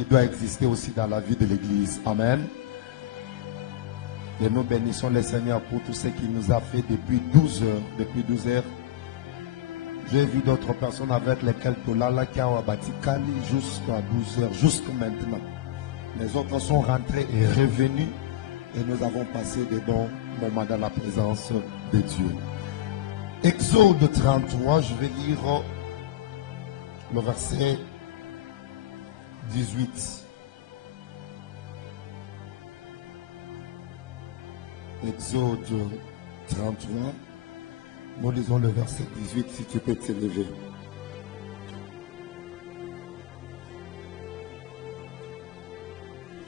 qui doit exister aussi dans la vie de l'Église. Amen. Et nous bénissons le Seigneur pour tout ce qu'il nous a fait depuis 12 heures. Depuis 12 heures, j'ai vu d'autres personnes avec lesquelles Tolala qui a bâti Kali jusqu'à 12 heures, jusqu'à maintenant. Les autres sont rentrés et revenus et nous avons passé des bons moments dans la présence de Dieu. Exode 33, je vais lire le verset 18. Exode 33, nous lisons le verset 18 si tu peux t'élever.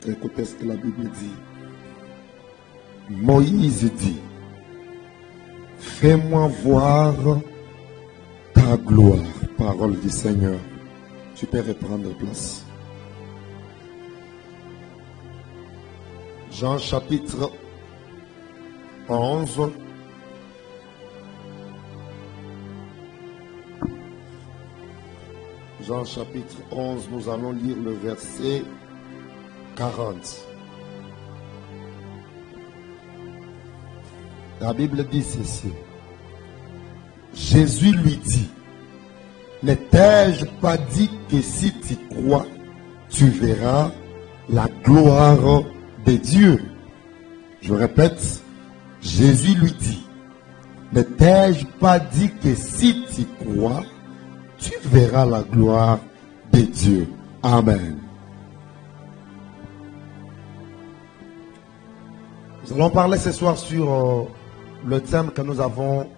Écoutez ce que la Bible dit. Moïse dit, fais-moi voir ta gloire, parole du Seigneur. Tu peux reprendre place. Jean chapitre 11. Jean chapitre 11, nous allons lire le verset 40. La Bible dit ceci. Jésus lui dit, ne t'ai-je pas dit que si tu crois, tu verras la gloire de Dieu? Je répète, Jésus lui dit, ne t'ai-je pas dit que si tu crois, tu verras la gloire de Dieu? Amen. Nous allons parler ce soir sur le thème que nous avons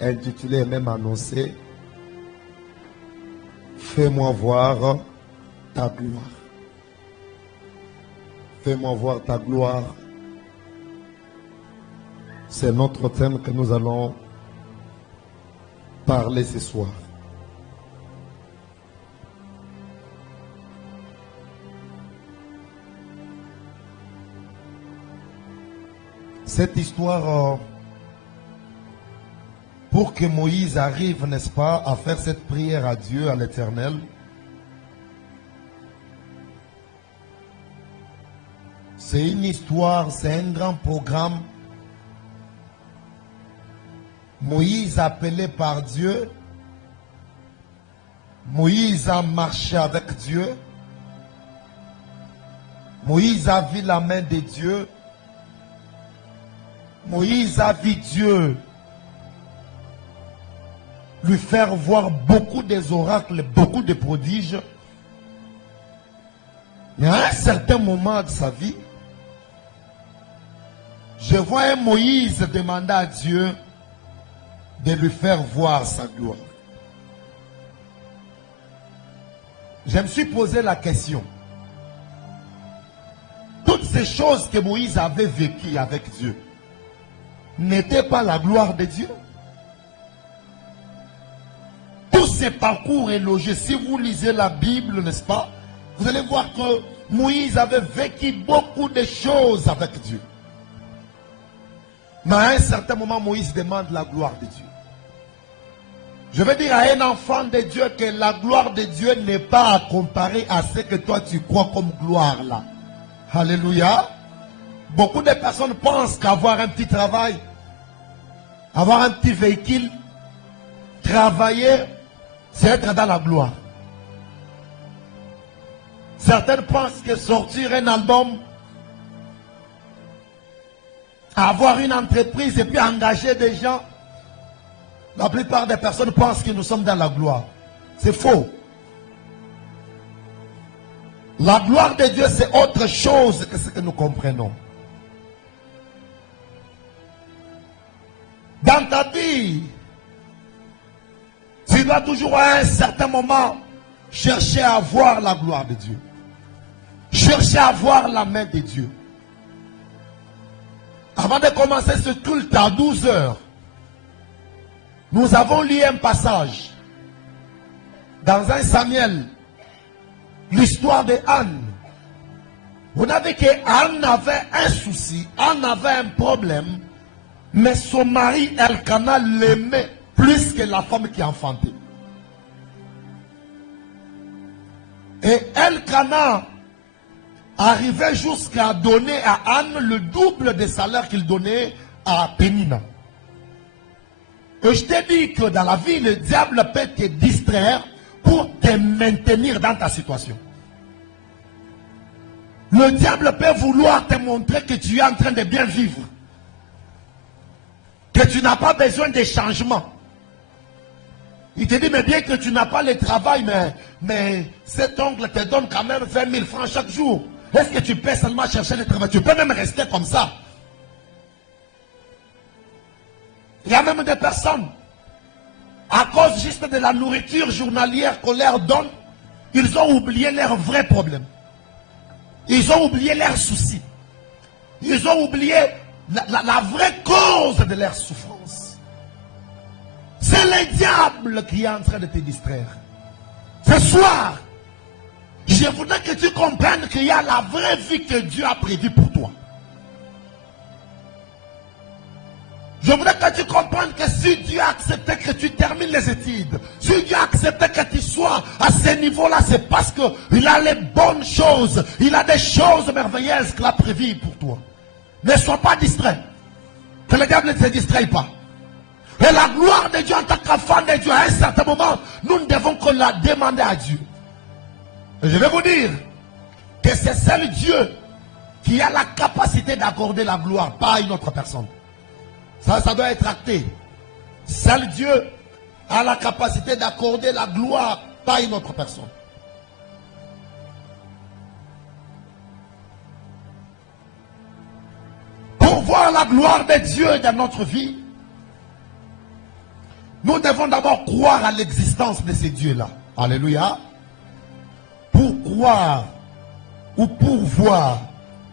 intitulé et même annoncé. Fais-moi voir ta gloire. Fais-moi voir ta gloire. C'est notre thème que nous allons parler ce soir. Cette histoire, pour que Moïse arrive, n'est-ce pas, à faire cette prière à Dieu, à l'Éternel, c'est une histoire, c'est un grand programme. Moïse appelé par Dieu, Moïse a marché avec Dieu, Moïse a vu la main de Dieu, Moïse a vu Dieu lui faire voir beaucoup des oracles, beaucoup de prodiges. Et à un certain moment de sa vie, je vois un Moïse demander à Dieu de lui faire voir sa gloire. Je me suis posé la question. Toutes ces choses que Moïse avait vécues avec Dieu n'étaient pas la gloire de Dieu? Tous ces parcours élogieux, si vous lisez la Bible, n'est-ce pas, vous allez voir que Moïse avait vécu beaucoup de choses avec Dieu. Mais à un certain moment, Moïse demande la gloire de Dieu. Je veux dire à un enfant de Dieu que la gloire de Dieu n'est pas à comparer à ce que toi tu crois comme gloire là. Alléluia. Beaucoup de personnes pensent qu'avoir un petit travail, avoir un petit véhicule, travailler, c'est être dans la gloire. Certaines pensent que sortir un album, avoir une entreprise et puis engager des gens, la plupart des personnes pensent que nous sommes dans la gloire. C'est faux. La gloire de Dieu, c'est autre chose que ce que nous comprenons. Dans ta vie, tu dois toujours à un certain moment chercher à voir la gloire de Dieu. Chercher à voir la main de Dieu. Avant de commencer ce culte à 12 heures, nous avons lu un passage dans 1 Samuel, l'histoire de Anne. Vous avez que Anne avait un souci, Anne avait un problème, mais son mari Elkana l'aimait plus que la femme qui enfantait. Et Elkana arrivait jusqu'à donner à Anne le double des salaires qu'il donnait à Pénina. Et je t'ai dit que dans la vie, le diable peut te distraire pour te maintenir dans ta situation. Le diable peut vouloir te montrer que tu es en train de bien vivre. Que tu n'as pas besoin de changement. Il te dit, mais bien que tu n'as pas le travail, mais cet oncle te donne quand même 20 000 francs chaque jour. Est-ce que tu peux seulement chercher le travail? Tu peux même rester comme ça. Il y a même des personnes, à cause juste de la nourriture journalière qu'on leur donne, ils ont oublié leurs vrais problèmes. Ils ont oublié leurs soucis. Ils ont oublié la vraie cause de leur souffrance. C'est le diable qui est en train de te distraire. Ce soir, je voudrais que tu comprennes qu'il y a la vraie vie que Dieu a prévue pour toi. Je voudrais que tu comprennes que si Dieu a accepté que tu termines les études, si Dieu a accepté que tu sois à ce niveau-là, c'est parce qu'il a les bonnes choses, il a des choses merveilleuses qu'il a prévues pour toi. Ne sois pas distrait. Que le diable ne te distraille pas. Et la gloire de Dieu en tant qu'enfant de Dieu, à un certain moment, nous ne devons que la demander à Dieu. Et je vais vous dire que c'est seul Dieu qui a la capacité d'accorder la gloire, pas une autre personne. Ça doit être acté. Seul Dieu a la capacité d'accorder la gloire, pas une autre personne. Pour voir la gloire de Dieu dans notre vie, nous devons d'abord croire à l'existence de ces dieux-là. Alléluia. Pour croire ou pour voir,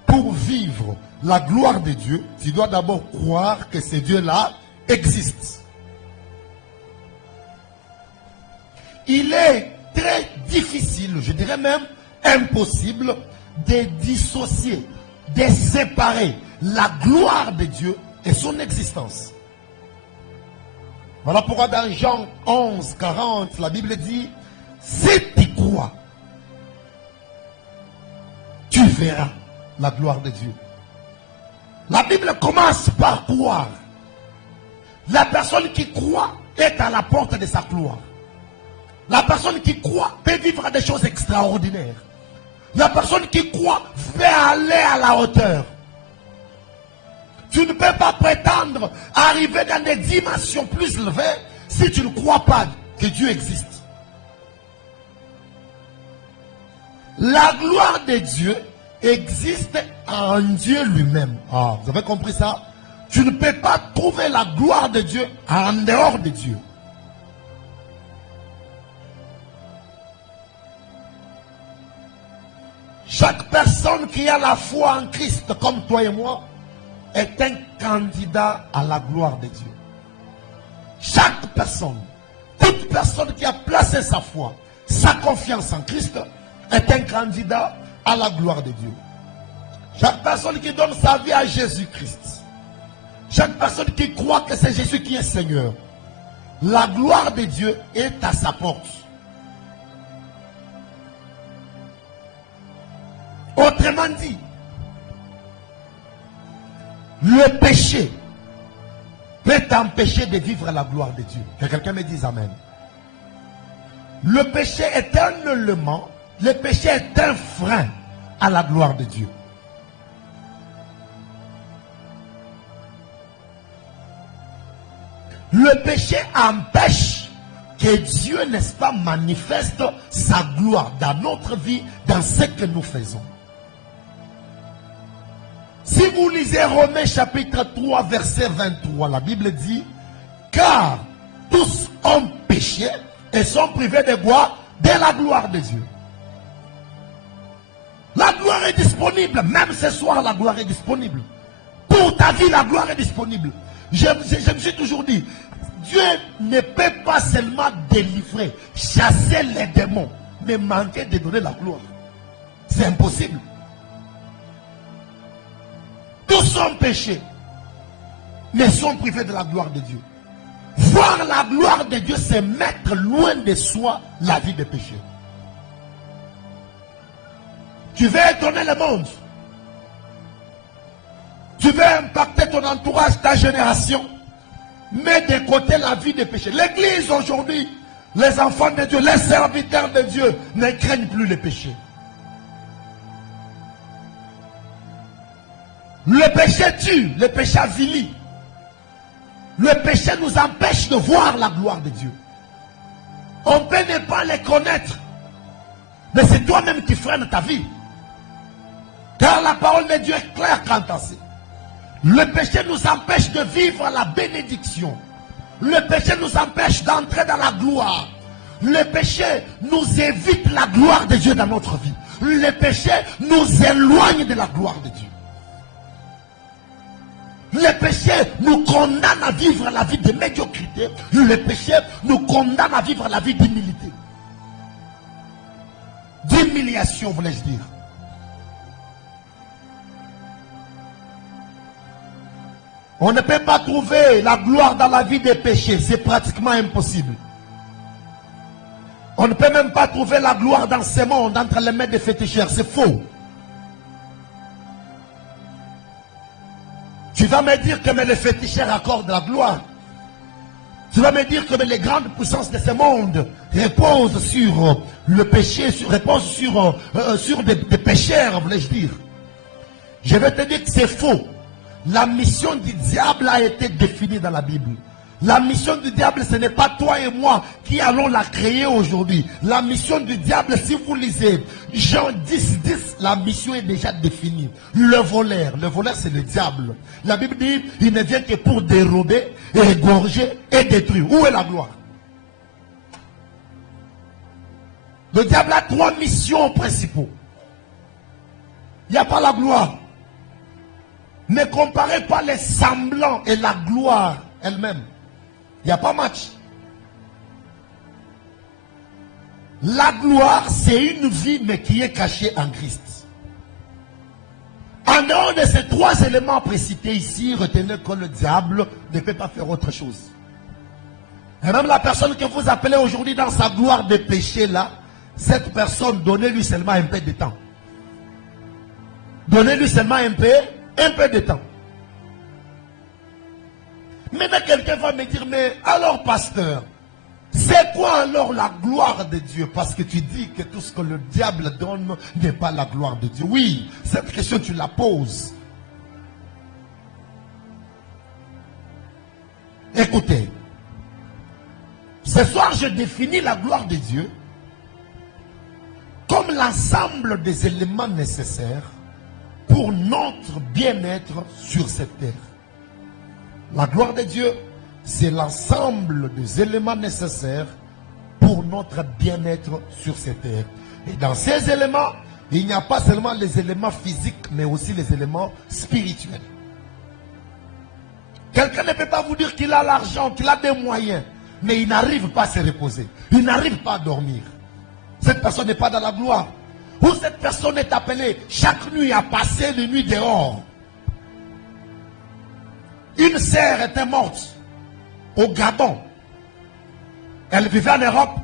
pour vivre la gloire de Dieu, tu dois d'abord croire que ces dieux-là existent. Il est très difficile, je dirais même impossible, de dissocier, de séparer la gloire de Dieu et son existence. Voilà pourquoi dans Jean 11, 40, la Bible dit, si tu crois, tu verras la gloire de Dieu. La Bible commence par croire. La personne qui croit est à la porte de sa gloire. La personne qui croit peut vivre des choses extraordinaires. La personne qui croit peut aller à la hauteur. Tu ne peux pas prétendre arriver dans des dimensions plus élevées si tu ne crois pas que Dieu existe. La gloire de Dieu existe en Dieu lui-même. Ah, vous avez compris ça? Tu ne peux pas trouver la gloire de Dieu en dehors de Dieu. Chaque personne qui a la foi en Christ, comme toi et moi, est un candidat à la gloire de Dieu. Chaque personne, toute personne qui a placé sa foi, sa confiance en Christ, est un candidat à la gloire de Dieu. Chaque personne qui donne sa vie à Jésus-Christ, chaque personne qui croit que c'est Jésus qui est Seigneur, la gloire de Dieu est à sa porte. Autrement dit, le péché peut t'empêcher de vivre la gloire de Dieu. Que quelqu'un me dise Amen. Le péché est un élément, le péché est un frein à la gloire de Dieu. Le péché empêche que Dieu, n'est-ce pas, manifeste sa gloire dans notre vie, dans ce que nous faisons. Si vous lisez Romains chapitre 3, verset 23, la Bible dit, car tous ont péché et sont privés de quoi? De la gloire de Dieu. La gloire est disponible, même ce soir la gloire est disponible. Pour ta vie, la gloire est disponible. Je me suis toujours dit, Dieu ne peut pas seulement délivrer, chasser les démons, mais manquer de donner la gloire. C'est impossible. Tous sont péchés, mais sont privés de la gloire de Dieu. Voir la gloire de Dieu, c'est mettre loin de soi la vie de péché. Tu veux étonner le monde. Tu veux impacter ton entourage, ta génération. Mets de côté la vie des péchés. L'église aujourd'hui, les enfants de Dieu, les serviteurs de Dieu ne craignent plus les péchés. Le péché tue, le péché avilit. Le péché nous empêche de voir la gloire de Dieu. On peut ne pas les connaître, mais c'est toi-même qui freines ta vie. Car la parole de Dieu est claire quant à ça. Le péché nous empêche de vivre la bénédiction. Le péché nous empêche d'entrer dans la gloire. Le péché nous évite la gloire de Dieu dans notre vie. Le péché nous éloigne de la gloire de Dieu. Le péché nous condamne à vivre la vie de médiocrité. Le péché nous condamne à vivre la vie d'humilité. D'humiliation, voulais-je dire. On ne peut pas trouver la gloire dans la vie des péchés. C'est pratiquement impossible. On ne peut même pas trouver la gloire dans ce monde entre les mains des féticheurs. C'est faux. Tu vas me dire que les féticheurs accordent la gloire. Tu vas me dire que les grandes puissances de ce monde reposent sur le péché, reposent sur des pécheurs, voulais-je dire. Je vais te dire que c'est faux. La mission du diable a été définie dans la Bible. La mission du diable, ce n'est pas toi et moi qui allons la créer aujourd'hui. La mission du diable, si vous lisez Jean 10, 10, la mission est déjà définie. Le voleur c'est le diable. La Bible dit, il ne vient que pour dérober, égorger et détruire. Où est la gloire? Le diable a 3 missions principaux. Il n'y a pas la gloire. Ne comparez pas les semblants et la gloire elle-même. Il n'y a pas match. La gloire, c'est une vie, mais qui est cachée en Christ. En dehors de ces 3 éléments précités ici, retenez que le diable ne peut pas faire autre chose. Et même la personne que vous appelez aujourd'hui dans sa gloire de péché là, cette personne, donnez-lui seulement un peu de temps. Donnez-lui seulement un peu de temps. Maintenant, quelqu'un va me dire, mais alors pasteur, c'est quoi alors la gloire de Dieu? Parce que tu dis que tout ce que le diable donne n'est pas la gloire de Dieu. Oui, cette question tu la poses. Écoutez, ce soir je définis la gloire de Dieu comme l'ensemble des éléments nécessaires pour notre bien-être sur cette terre. La gloire de Dieu, c'est l'ensemble des éléments nécessaires pour notre bien-être sur cette terre. Et dans ces éléments, il n'y a pas seulement les éléments physiques, mais aussi les éléments spirituels. Quelqu'un ne peut pas vous dire qu'il a l'argent, qu'il a des moyens, mais il n'arrive pas à se reposer. Il n'arrive pas à dormir. Cette personne n'est pas dans la gloire. Ou cette personne est appelée chaque nuit à passer les nuits dehors. Une sœur était morte au Gabon. Elle vivait en Europe,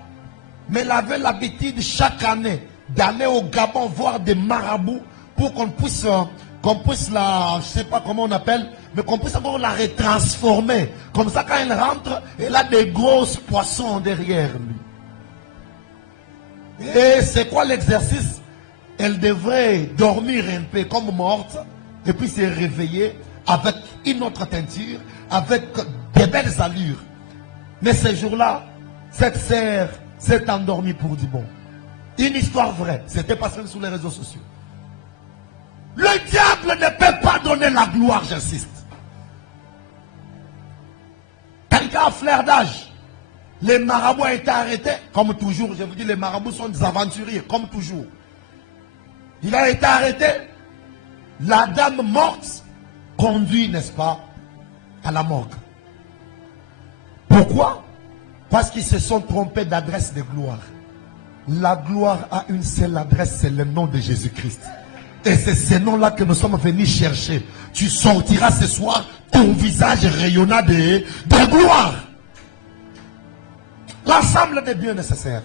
mais elle avait l'habitude chaque année d'aller au Gabon voir des marabouts pour qu'on puisse la, je ne sais pas comment on appelle, mais qu'on puisse encore la retransformer. Comme ça, quand elle rentre, elle a des grosses poissons derrière lui. Et c'est quoi l'exercice? Elle devrait dormir un peu comme morte, et puis se réveiller avec une autre teinture, avec des belles allures. Mais ce jour-là, cette sœur s'est endormie pour du bon. Une histoire vraie, c'était passé sur les réseaux sociaux. Le diable ne peut pas donner la gloire, j'insiste. Quelqu'un à fleur d'âge, les marabouts ont été arrêtés, comme toujours. Je vous dis, les marabouts sont des aventuriers, comme toujours. Il a été arrêté, la dame morte, conduit, n'est-ce pas, à la morgue. Pourquoi? Parce qu'ils se sont trompés d'adresse de gloire. La gloire a une seule adresse, c'est le nom de Jésus-Christ. Et c'est ce nom-là que nous sommes venus chercher. Tu sortiras ce soir, ton visage rayonnant de gloire. L'ensemble des biens nécessaires.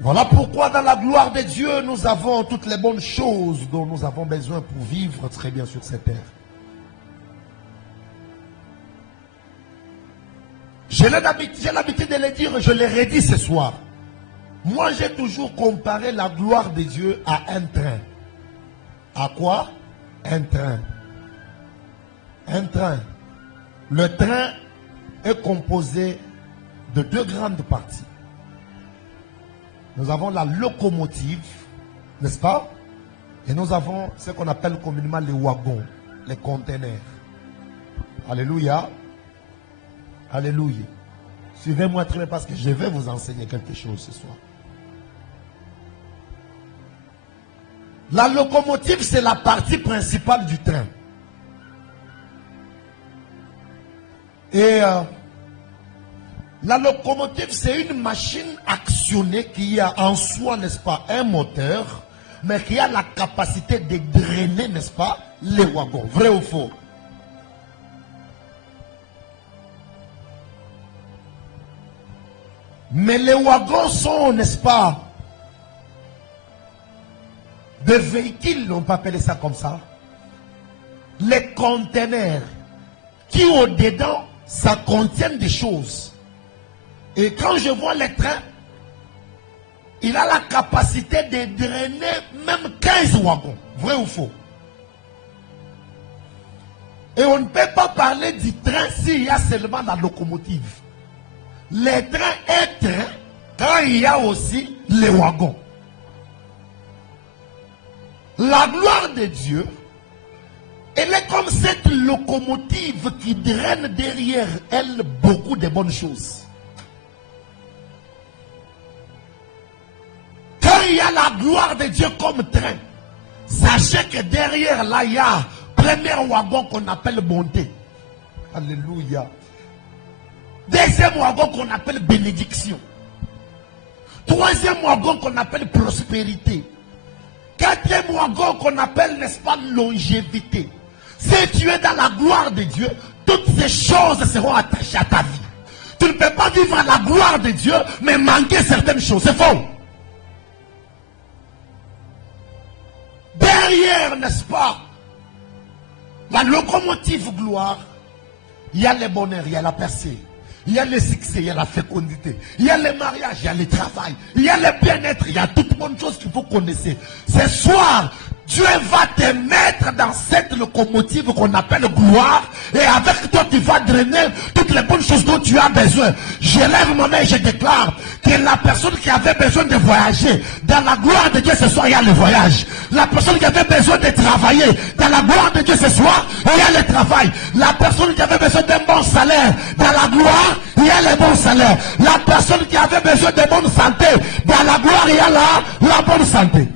Voilà pourquoi dans la gloire de Dieu, nous avons toutes les bonnes choses dont nous avons besoin pour vivre très bien sur cette terre. J'ai l'habitude de le dire, je l'ai redit ce soir. Moi, j'ai toujours comparé la gloire de Dieu à un train. À quoi? Un train. Un train. Le train est composé de deux grandes parties. Nous avons la locomotive, n'est-ce pas? Et nous avons ce qu'on appelle communément les wagons, les conteneurs. Alléluia. Alléluia. Suivez-moi très bien parce que je vais vous enseigner quelque chose ce soir. La locomotive, c'est la partie principale du train. Et la locomotive, c'est une machine actionnée qui a en soi, n'est-ce pas, un moteur, mais qui a la capacité de drainer, n'est-ce pas, les wagons. Vrai ou faux? Mais les wagons sont, n'est-ce pas, des véhicules, on peut appeler ça comme ça. Les conteneurs qui au-dedans, ça contient des choses. Et quand je vois les trains, il a la capacité de drainer même 15 wagons. Vrai ou faux? Et on ne peut pas parler du train s'il y a seulement la locomotive. Les trains est train quand il y a aussi les wagons. La gloire de Dieu, elle est comme cette locomotive qui draine derrière elle beaucoup de bonnes choses. Quand il y a la gloire de Dieu comme train, sachez que derrière là, il y a premier wagon qu'on appelle bonté. Alléluia. Deuxième wagon qu'on appelle bénédiction. Troisième wagon qu'on appelle prospérité. Quatrième wagon qu'on appelle, n'est-ce pas, longévité. Si tu es dans la gloire de Dieu, toutes ces choses seront attachées à ta vie. Tu ne peux pas vivre la gloire de Dieu, mais manquer certaines choses. C'est faux. Derrière, n'est-ce pas, la locomotive gloire, il y a le bonheur, il y a la percée. Il y a le succès, il y a la fécondité. Il y a le mariage, il y a le travail. Il y a le bien-être, il y a toutes bonnes choses qu'il faut connaître. Ce soir, Dieu va te mettre dans cette locomotive qu'on appelle gloire. Et avec toi, tu vas drainer toutes les bonnes choses dont tu as besoin. Je lève ma main et je déclare que la personne qui avait besoin de voyager, dans la gloire de Dieu ce soir, il y a le voyage. La personne qui avait besoin de travailler, dans la gloire de Dieu ce soir, il y a le travail. La personne qui avait besoin d'un bon salaire, dans la gloire, il y a le bon salaire. La personne qui avait besoin de bonne santé, dans la gloire, il y a la bonne santé.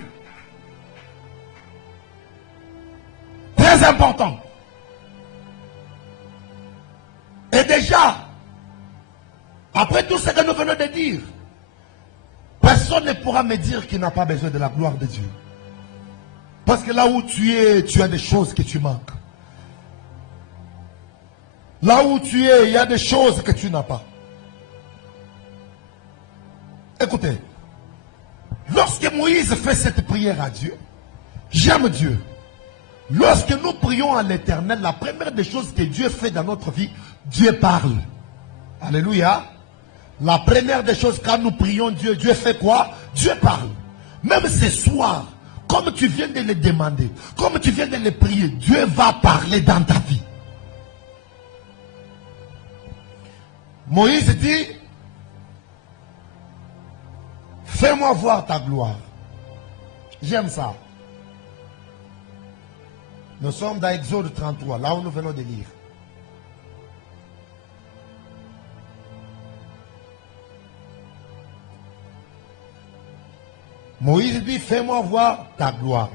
Très important. Et déjà, après tout ce que nous venons de dire, personne ne pourra me dire qu'il n'a pas besoin de la gloire de Dieu. Parce que là où tu es, tu as des choses que tu manques. Là où tu es, il y a des choses que tu n'as pas. Écoutez, lorsque Moïse fait cette prière à Dieu, j'aime Dieu. Lorsque nous prions à l'Éternel, la première des choses que Dieu fait dans notre vie, Dieu parle. Alléluia. La première des choses, quand nous prions Dieu, Dieu fait quoi? Dieu parle. Même ce soir, comme tu viens de le demander, comme tu viens de le prier, Dieu va parler dans ta vie. Moïse dit, fais-moi voir ta gloire. J'aime ça. Nous sommes dans Exode 33, là où nous venons de lire. Moïse dit, fais-moi voir ta gloire.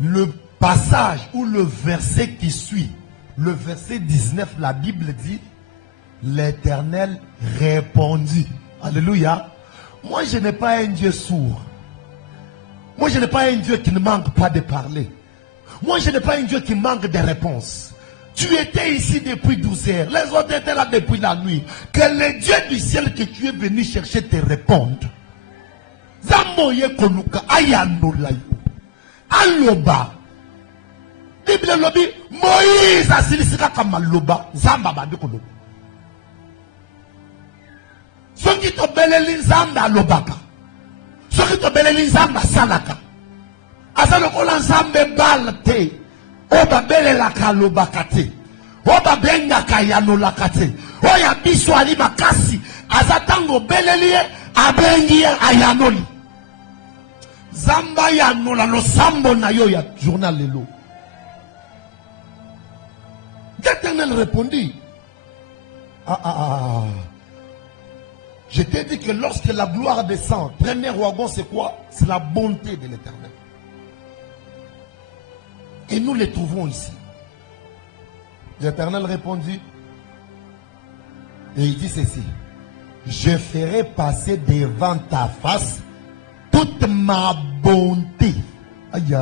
Le passage ou le verset qui suit, le verset 19, la Bible dit, l'Éternel répondit. Alléluia. Moi, je n'ai pas un Dieu sourd. Moi, je n'ai pas un Dieu qui ne manque pas de parler. Moi, je n'ai pas un Dieu qui manque de réponses. Tu étais ici depuis 12 heures. Les autres étaient là depuis la nuit. Que le Dieu du ciel que tu es venu chercher te réponde. nzambo ye koluka ayandola yo aloba Bible lobi Moïse asilisi kaka maloba nzamba bandi koloba soki tobeleli nzambe alobaka soki tobeleli nzambe asalaka aza lokola nzambe bala te o babelelaka alobaka te o babengaka yanolaka te oyo biso ali makasi aza ntango obeleli ye abengi ye ayanoli zamba yanola losambo na yo ya journal lelo. L'Éternel répondit, je t'ai dit que lorsque la gloire descend, premier wagon c'est quoi? C'est la bonté de l'Éternel. Et nous les trouvons ici. L'Éternel répondit, et il dit ceci, je ferai passer devant ta face toute ma bonté. Aïe,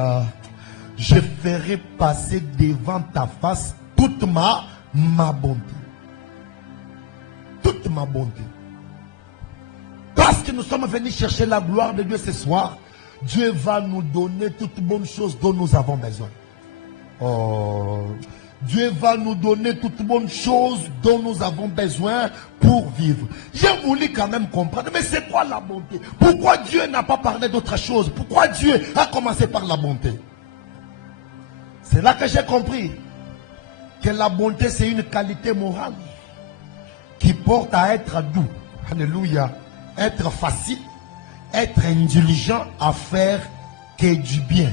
je ferai passer devant ta face toute ma bonté. Toute ma bonté. Parce que nous sommes venus chercher la gloire de Dieu ce soir, Dieu va nous donner toutes bonnes choses dont nous avons besoin. Oh, Dieu va nous donner toutes bonnes choses dont nous avons besoin pour vivre. J'ai voulu quand même comprendre, mais c'est quoi la bonté? Pourquoi Dieu n'a pas parlé d'autre chose? Pourquoi Dieu a commencé par la bonté? C'est là que j'ai compris que la bonté c'est une qualité morale qui porte à être doux. Alléluia. Être facile, être indulgent à faire que du bien.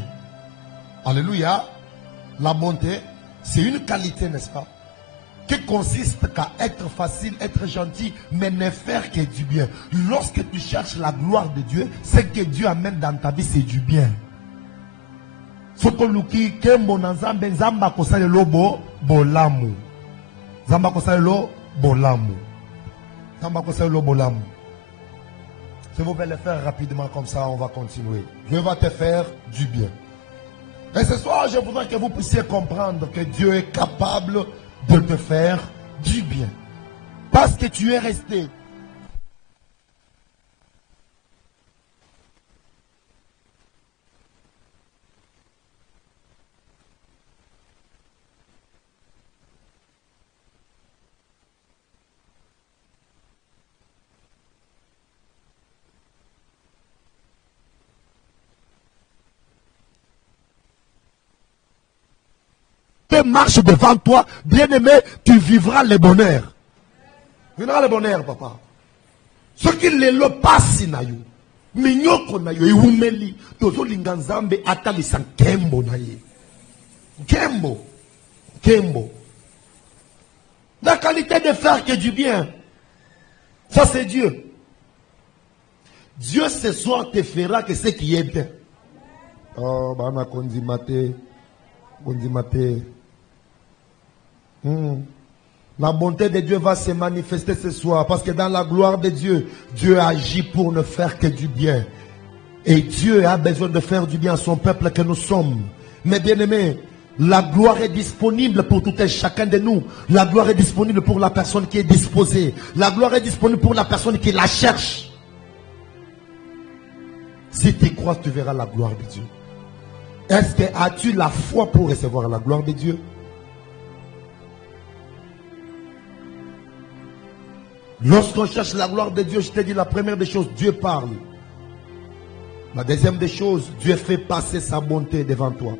Alléluia. La bonté, c'est une qualité, n'est-ce pas, qui consiste qu'à être facile, être gentil, mais ne faire que du bien. Lorsque tu cherches la gloire de Dieu, ce que Dieu amène dans ta vie, c'est du bien. Sokoluki kembo na nzambe nzamba kosalelo bolamu. Nzamba kosalelo bolamu. Nzamba kosalelo bolamu. Je vais le faire rapidement comme ça, on va continuer. Dieu va te faire du bien. Et ce soir, je voudrais que vous puissiez comprendre que Dieu est capable de te faire du bien. Parce que tu es resté. Marche devant toi, bien-aimé, tu vivras le bonheur. Tu vivras le bonheur, papa. Ce qui le passe, minyoko na yo iumeli, tozo linganzambe atalisan kembo na ye. Kembo. Kembo. La qualité de faire que du bien. Ça c'est Dieu. Dieu ce soir te fera que ce qui est bien. Oh, bana kondimate. Kondimate. La bonté de Dieu va se manifester ce soir parce que dans la gloire de Dieu, Dieu agit pour ne faire que du bien. Et Dieu a besoin de faire du bien à son peuple que nous sommes. Mais bien aimés, la gloire est disponible pour tout et chacun de nous. La gloire est disponible pour la personne qui est disposée. La gloire est disponible pour la personne qui la cherche. Si tu crois, tu verras la gloire de Dieu. Est-ce que as-tu la foi pour recevoir la gloire de Dieu? Lorsqu'on cherche la gloire de Dieu, je te dis la première des choses, Dieu parle. La deuxième des choses, Dieu fait passer sa bonté devant toi.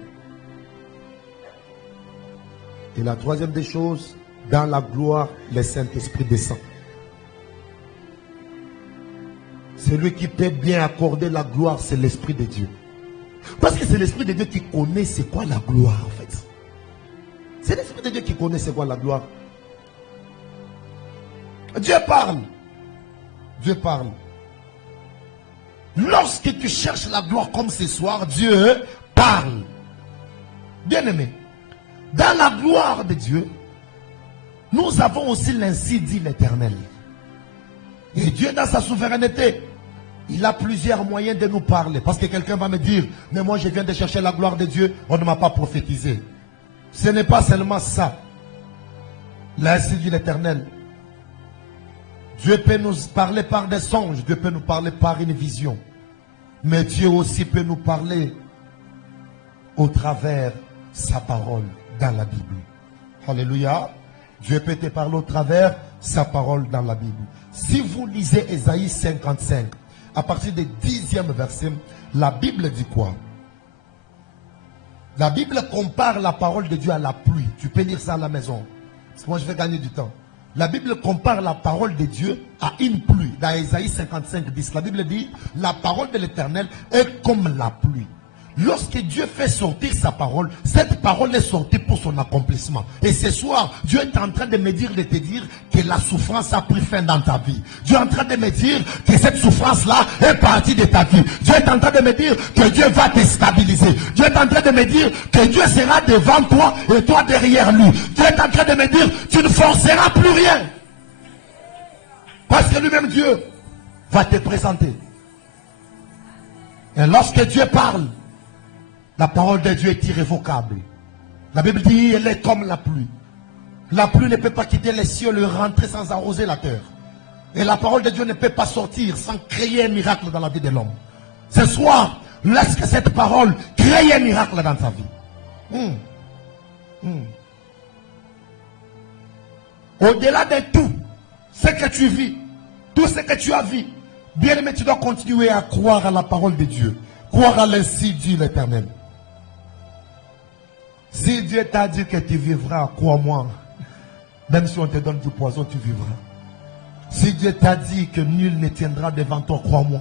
Et la troisième des choses, dans la gloire, le Saint-Esprit descend. Celui qui peut bien accorder la gloire, c'est l'Esprit de Dieu. Parce que c'est l'Esprit de Dieu qui connaît c'est quoi la gloire en fait. C'est l'Esprit de Dieu qui connaît c'est quoi la gloire. Dieu parle. Dieu parle. Lorsque tu cherches la gloire comme ce soir, Dieu parle. Bien-aimé, dans la gloire de Dieu, nous avons aussi l'ainsi dit l'Éternel. Et Dieu, dans sa souveraineté, il a plusieurs moyens de nous parler. Parce que quelqu'un va me dire, mais moi je viens de chercher la gloire de Dieu, on ne m'a pas prophétisé. Ce n'est pas seulement ça. L'ainsi dit l'Éternel. Dieu peut nous parler par des songes, Dieu peut nous parler par une vision. Mais Dieu aussi peut nous parler au travers sa parole dans la Bible. Alléluia. Dieu peut te parler au travers sa parole dans la Bible. Si vous lisez Ésaïe 55, à partir du 10e verset, la Bible dit quoi? La Bible compare la parole de Dieu à la pluie. Tu peux lire ça à la maison. Parce que moi je vais gagner du temps. La Bible compare la parole de Dieu à une pluie. Dans Ésaïe 55, 10, la Bible dit, la parole de l'Éternel est comme la pluie. Lorsque Dieu fait sortir sa parole, cette parole est sortie pour son accomplissement. Et ce soir, Dieu est en train de me dire, de te dire que la souffrance a pris fin dans ta vie. Dieu est en train de me dire que cette souffrance-là est partie de ta vie. Dieu est en train de me dire que Dieu va te stabiliser. Dieu est en train de me dire que Dieu sera devant toi et toi derrière lui. Dieu est en train de me dire, tu ne forceras plus rien. Parce que lui-même Dieu va te présenter. Et lorsque Dieu parle, la parole de Dieu est irrévocable. La Bible dit, elle est comme la pluie. La pluie ne peut pas quitter les cieux et rentrer sans arroser la terre. Et la parole de Dieu ne peut pas sortir sans créer un miracle dans la vie de l'homme. Ce soir, laisse que cette parole crée un miracle dans ta vie. Au-delà de tout ce que tu vis, tout ce que tu as vu, bien aimé, tu dois continuer à croire à la parole de Dieu. Croire à l'ainsi dit l'Éternel. Si Dieu t'a dit que tu vivras, crois-moi, même si on te donne du poison, tu vivras. Si Dieu t'a dit que nul ne tiendra devant toi, crois-moi,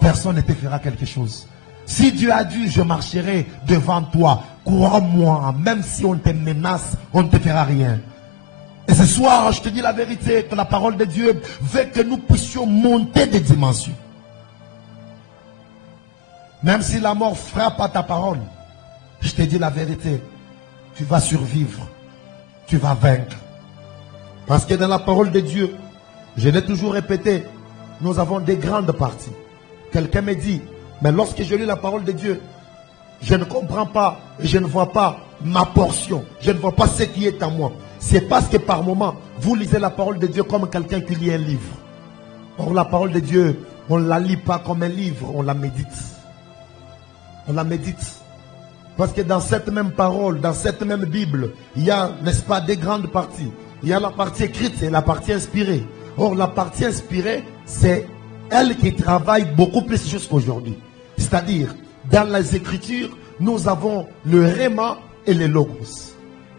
personne ne te fera quelque chose. Si Dieu a dit, je marcherai devant toi, crois-moi, même si on te menace, on ne te fera rien. Et ce soir, je te dis la vérité, que la parole de Dieu veut que nous puissions monter des dimensions. Même si la mort frappe à ta parole, je te dis la vérité, tu vas survivre, tu vas vaincre. Parce que dans la parole de Dieu, je l'ai toujours répété, nous avons des grandes parties. Quelqu'un me dit, mais lorsque je lis la parole de Dieu, je ne comprends pas, je ne vois pas ma portion, je ne vois pas ce qui est en moi. C'est parce que par moment, vous lisez la parole de Dieu comme quelqu'un qui lit un livre. Or la parole de Dieu, on ne la lit pas comme un livre, on la médite. On la médite. Parce que dans cette même parole, dans cette même Bible, il y a, n'est-ce pas, des grandes parties. Il y a la partie écrite et la partie inspirée. Or, la partie inspirée, c'est elle qui travaille beaucoup plus jusqu'aujourd'hui. C'est-à-dire, dans les Écritures, nous avons le Réma et le Logos.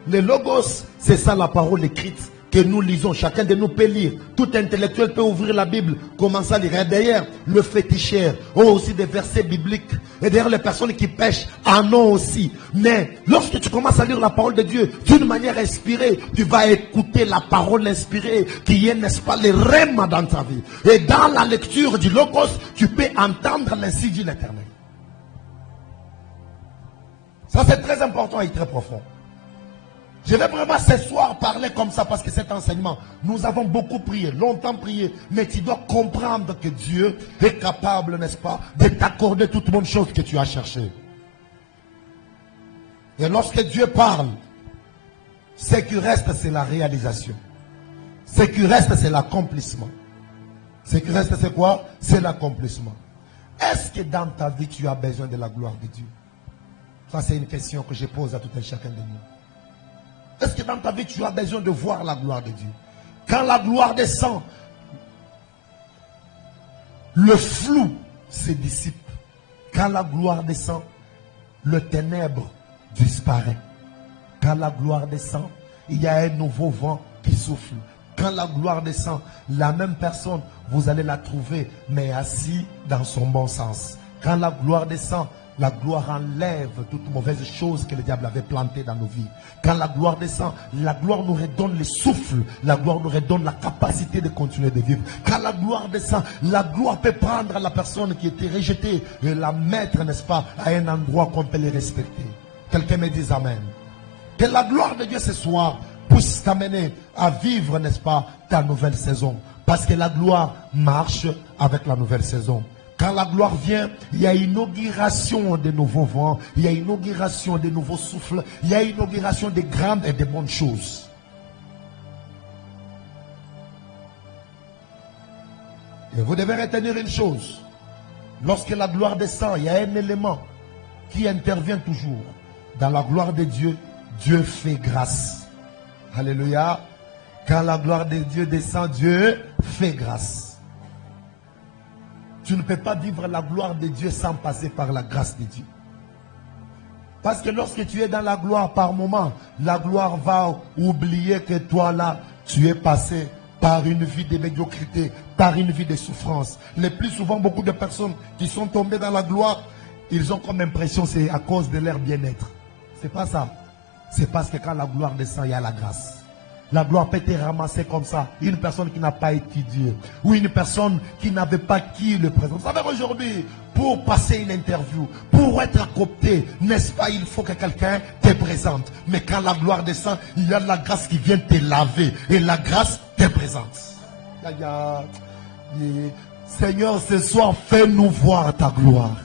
Le Logos, c'est ça la parole écrite que nous lisons. Chacun de nous peut lire. Tout intellectuel peut ouvrir la Bible, commencer à lire. Et d'ailleurs, le féticheur a aussi des versets bibliques. Et d'ailleurs, les personnes qui pêchent en ont aussi. Mais lorsque tu commences à lire la parole de Dieu d'une manière inspirée, tu vas écouter la parole inspirée qui est, n'est-ce pas, le rhéma dans ta vie. Et dans la lecture du Logos, tu peux entendre l'ainsi dit l'Éternel. Ça, c'est très important et très profond. Je vais vraiment ce soir parler comme ça parce que cet enseignement, nous avons beaucoup prié, longtemps prié, mais tu dois comprendre que Dieu est capable, n'est-ce pas, de t'accorder toute bonne chose que tu as cherché. Et lorsque Dieu parle, ce qui reste, c'est la réalisation. Ce qui reste, c'est l'accomplissement. Ce qui reste, c'est quoi? C'est l'accomplissement. Est-ce que dans ta vie, tu as besoin de la gloire de Dieu? Ça, c'est une question que je pose à tout un chacun de nous. Est-ce que dans ta vie, tu as besoin de voir la gloire de Dieu? Quand la gloire descend, le flou se dissipe. Quand la gloire descend, le ténèbre disparaît. Quand la gloire descend, il y a un nouveau vent qui souffle. Quand la gloire descend, la même personne, vous allez la trouver, mais assise dans son bon sens. Quand la gloire descend, la gloire enlève toute mauvaise chose que le diable avait plantée dans nos vies. Quand la gloire descend, la gloire nous redonne le souffle. La gloire nous redonne la capacité de continuer de vivre. Quand la gloire descend, la gloire peut prendre la personne qui était rejetée et la mettre, n'est-ce pas, à un endroit qu'on peut les respecter. Quelqu'un me dise Amen. Que la gloire de Dieu ce soir puisse t'amener à vivre, n'est-ce pas, ta nouvelle saison. Parce que la gloire marche avec la nouvelle saison. Quand la gloire vient, il y a une inauguration de nouveaux vents, il y a une inauguration de nouveaux souffles, il y a une inauguration de grandes et de bonnes choses. Et vous devez retenir une chose. Lorsque la gloire descend, il y a un élément qui intervient toujours. Dans la gloire de Dieu, Dieu fait grâce. Alléluia. Quand la gloire de Dieu descend, Dieu fait grâce. Tu ne peux pas vivre la gloire de Dieu sans passer par la grâce de Dieu. Parce que lorsque tu es dans la gloire par moment, la gloire va oublier que toi là, tu es passé par une vie de médiocrité, par une vie de souffrance. Le plus souvent, beaucoup de personnes qui sont tombées dans la gloire, ils ont comme impression que c'est à cause de leur bien-être. C'est pas ça. C'est parce que quand la gloire descend, il y a la grâce. La gloire peut être ramassée comme ça. Une personne qui n'a pas étudié. Ou une personne qui n'avait pas qui le présente. Vous savez, aujourd'hui, pour passer une interview, pour être coopté, n'est-ce pas, il faut que quelqu'un te présente. Mais quand la gloire descend, il y a la grâce qui vient te laver. Et la grâce te présente. Seigneur, ce soir, fais-nous voir ta gloire.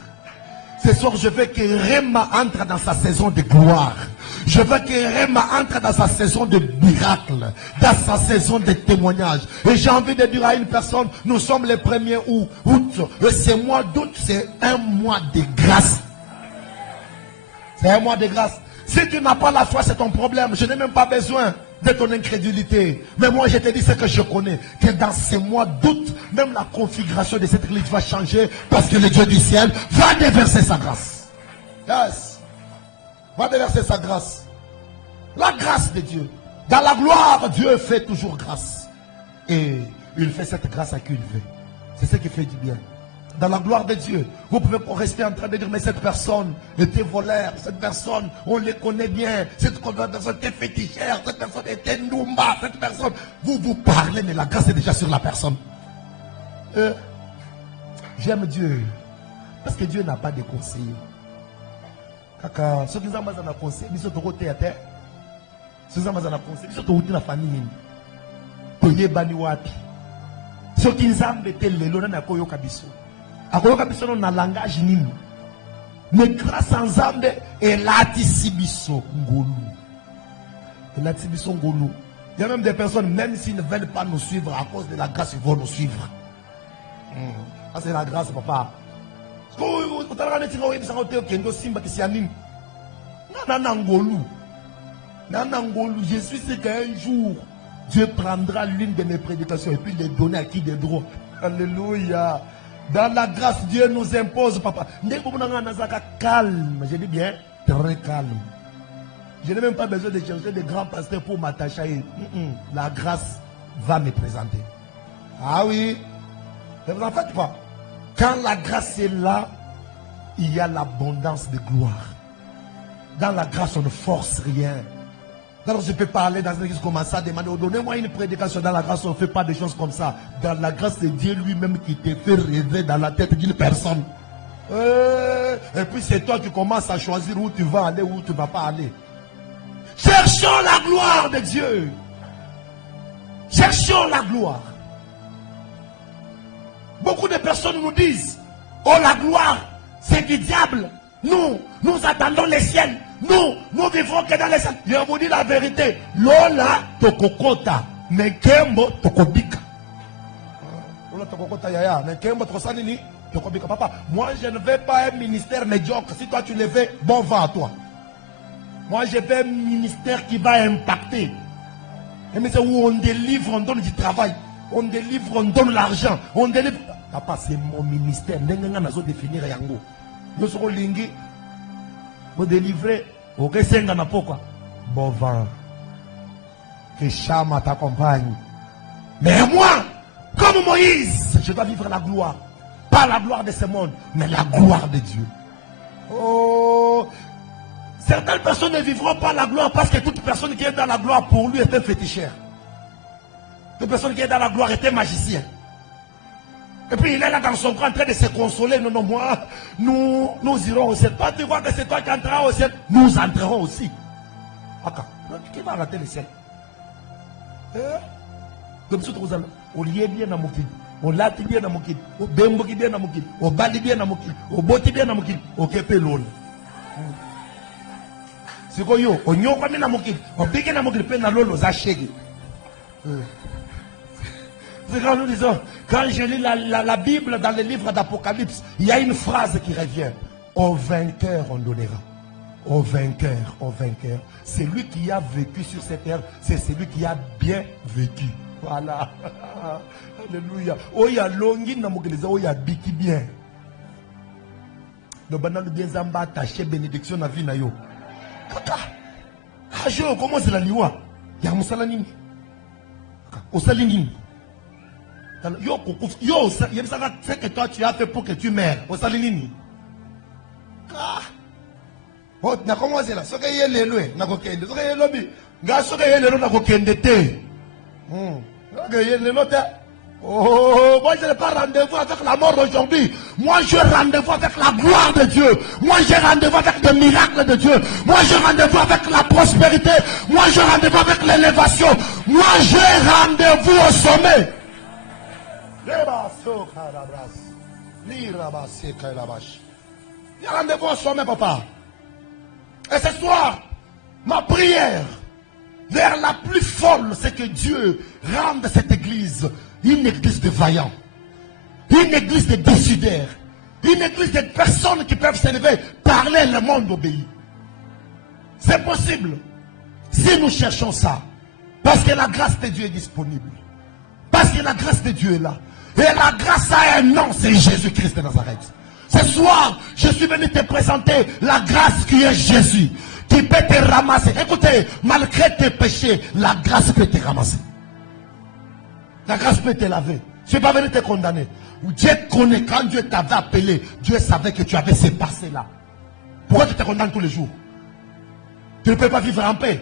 Ce soir, je veux que Réma entre dans sa saison de gloire. Je veux que Réma entre dans sa saison de miracle, dans sa saison de témoignage. Et j'ai envie de dire à une personne, nous sommes le 1er août. Ce mois d'août, c'est un mois de grâce. C'est un mois de grâce. Si tu n'as pas la foi, c'est ton problème. Je n'ai même pas besoin de ton incrédulité. Mais moi, je te dis ce que je connais. Que dans ce mois d'août, même la configuration de cette église va changer. Parce que le Dieu du ciel va déverser sa grâce. Yes. Va déverser sa grâce. La grâce de Dieu. Dans la gloire, Dieu fait toujours grâce. Et il fait cette grâce à qui il veut. C'est ce qui fait du bien. Dans la gloire de Dieu, vous pouvez rester en train de dire, mais cette personne était voleur, cette personne, on les connaît bien, cette personne était fétichère, cette personne était noumba, cette personne, vous parlez, mais la grâce est déjà sur la personne. J'aime Dieu, parce que Dieu n'a pas de conseiller. Kaka, ceux qui ont un conseil, ils sont de côté à terre. Ceux qui ont un conseil, ils sont de côté de la famille. Toye bani wapi. Ceux qui ont été les lois na koyo kabiso. Akoyoka biso na langage nini. Mais grâce à Nzambe et latisibiso ngolu. Et latisibiso ngolu. Il y a même des personnes, même s'ils ne veulent pas nous suivre à cause de la grâce, ils vont nous suivre. Ça c'est la grâce, papa. Je suis sûr qu'un jour, Dieu prendra l'une de mes prédications et puis les donner à qui de droit. Alléluia. Dans la grâce, Dieu nous impose, papa. Calme, je dis bien, très calme. Je n'ai même pas besoin de chercher des grands pasteurs pour m'attacher. La grâce va me présenter. Ah oui. Ne vous en faites pas. Quand la grâce est là, il y a l'abondance de gloire. Dans la grâce, on ne force rien. Alors je peux parler dans une église comme ça, demander, donnez-moi une prédication. Dans la grâce, on ne fait pas des choses comme ça. Dans la grâce, c'est Dieu lui-même qui te fait rêver dans la tête d'une personne. Et puis c'est toi qui commences à choisir où tu vas aller, où tu ne vas pas aller. Cherchons la gloire de Dieu. Cherchons la gloire. Beaucoup de personnes nous disent, oh la gloire, c'est du diable. Nous attendons les ciels. Nous vivons que dans les ciels. Je vous dis la vérité. Lola tokokota. Nekembo tokobika. Lola tokokota yaya. Nekembo tokosanini tokobika. Papa, moi je ne veux pas un ministère médiocre. Si toi tu le veux, bon vent à toi. Moi je veux un ministère qui va impacter. Et mais c'est où on délivre, on donne du travail. On délivre, on donne l'argent. On délivre. Papa, c'est mon ministère. Nenga nazo définir yango. Nous serons lingi. Pour délivrer. Ok, c'est un pourquoi. Bon vent. Que Chama t'accompagne. Mais moi, comme Moïse, je dois vivre la gloire. Pas la gloire de ce monde, mais la gloire de Dieu. Oh. Certaines personnes ne vivront pas la gloire parce que toute personne qui est dans la gloire pour lui est un féticheur. Toute personne qui est dans la gloire est un magicien. Et puis il est là dans son corps en train de se consoler. Non, moi, nous irons au ciel. Toi, tu vois que c'est toi qui entreras au ciel. Nous entrerons aussi. Qui va rater le ciel? Comme ça, on lie bien à Moukid. On lati bien à Moukid. On bemboki bien à Moukid. On bali bien à Moukid. On boti bien à Moukid. On kepe l'ol. C'est quoi yo? On yo comme na Moukid. On pique na Moukid. Pe na l'ol aux achègues. C'est quand nous disons, quand je lis la Bible dans le livre d'Apocalypse, il y a une phrase qui revient. Au vainqueur on donnera. Au vainqueur, au vainqueur. C'est lui qui a vécu sur cette terre, c'est celui qui a bien vécu. Voilà. Alléluia. Oh, il y a longi na mokeleza, oh, il y a biki bien. Le banal bien zamba attaché bénédiction na vie na yo. Kaka. Ajo, comment c'est la liwa? Ya musala nini? Osali nini? Yo, c'est que toi tu as fait pour que tu meurs. Osali nini? Oh, na comment c'est là? Soka yele loe, na kokende. Soka yele lobi. Ga soka yele lo na kokende te. Soka yele lo te. Oh, moi je n'ai pas rendez-vous avec la mort aujourd'hui. Moi j'ai rendez-vous avec la gloire de Dieu. Moi j'ai rendez-vous avec les miracles de Dieu. Moi j'ai rendez-vous avec la prospérité. Moi j'ai rendez-vous avec l'élévation. Moi j'ai rendez-vous au sommet. Il y a rendez-vous au sommet, papa. Et ce soir, ma prière vers la plus folle, c'est que Dieu rende cette église une église de vaillants, une église de décideurs, une église de personnes qui peuvent s'élever, parler, le monde obéit. C'est possible si nous cherchons ça. Parce que la grâce de Dieu est disponible. Parce que la grâce de Dieu est là. Et la grâce a un nom, c'est Jésus-Christ de Nazareth. Ce soir, je suis venu te présenter la grâce qui est Jésus, qui peut te ramasser. Écoutez, malgré tes péchés, la grâce peut te ramasser. La grâce peut te laver. Je ne suis pas venu te condamner. Dieu connaît, quand Dieu t'avait appelé, Dieu savait que tu avais ces passés-là. Pourquoi tu te condamnes tous les jours? Tu ne peux pas vivre en paix.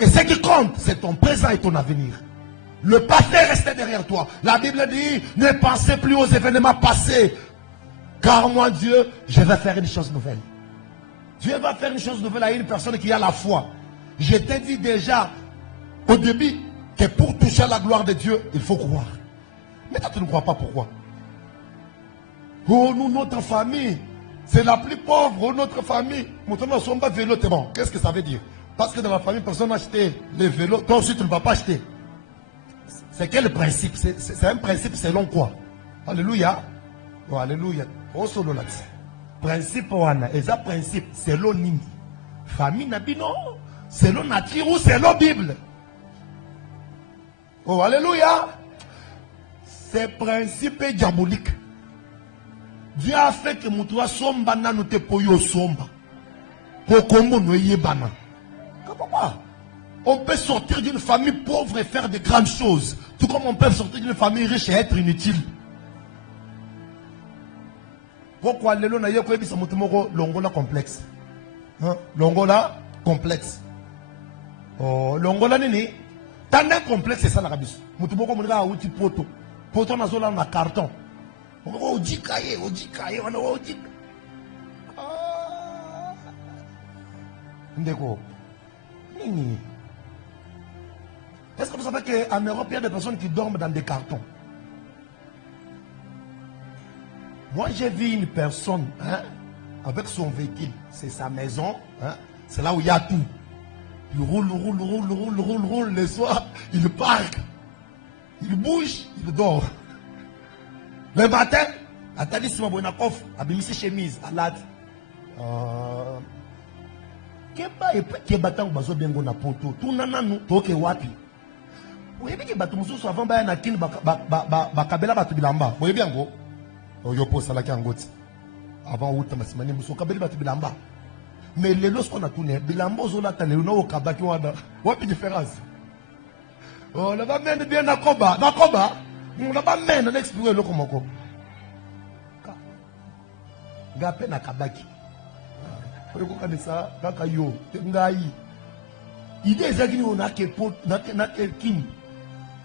Et ce qui compte, c'est ton présent et ton avenir. Le passé reste derrière toi. La Bible dit, ne pensez plus aux événements passés. Car moi, Dieu, je vais faire une chose nouvelle. Dieu va faire une chose nouvelle à une personne qui a la foi. Je t'ai dit déjà au début que pour toucher la gloire de Dieu, il faut croire. Mais toi, tu ne crois pas pourquoi? Oh, nous, notre famille, c'est la plus pauvre. Oh, notre famille. Maintenant, on va vélo, c'est bon. Qu'est-ce que ça veut dire? Parce que dans la famille, personne n'a acheté les vélos. Toi aussi, tu ne vas pas acheter. C'est quel principe? C'est un principe selon quoi? Alléluia. Oh, alléluia. Oh, solo là. Principe, wana. Et ça, principe, selon nini? Famille, nabino. Selon nature ou selon Bible? Oh, alléluia. C'est principe diabolique. Dieu a fait que Moutoua somba na nous te poyo somba. Pour comment nous y bana. On peut sortir d'une famille pauvre et faire de grandes choses. Tout comme on peut sortir d'une famille riche et être inutile. Pourquoi le lona yoko ebi samutumoko longola complexe? Longola complexe. Oh, longola nini? Tandem complexe c'est ça la rabis. Mutumoko munga outi poto. Poto na zola na carton. On dit cahier, on dit cahier, on dit. Ndeko. Nini? Est-ce que vous savez qu'en Europe, il y a des personnes qui dorment dans des cartons? Moi, j'ai vu une personne avec son véhicule. C'est sa maison. C'est là où il y a tout. Il roule. Le soir, il parque. Il bouge, il dort. Le matin, Atali Simabonakov a mis ses chemises à l'ad. Keba tango bazo bengo na poto. Tout nananu, toke wapi. Vous voyez que batu mususu avant baya na kin bakabela batu bilamba. Vous voyez bien go? Yo po salaki angoti. Avant outa masimani mususu kabeli batu bilamba. Mais les lorsqu'on a tourné, bilamba zola tane no kabaki wada. Wapi différence? Oh, là va mène bien na koba. Na koba, on va mène na explorer le komoko. Gape na kabaki. Kaka yo, ngai. Idée ezaki ni on a que na kin.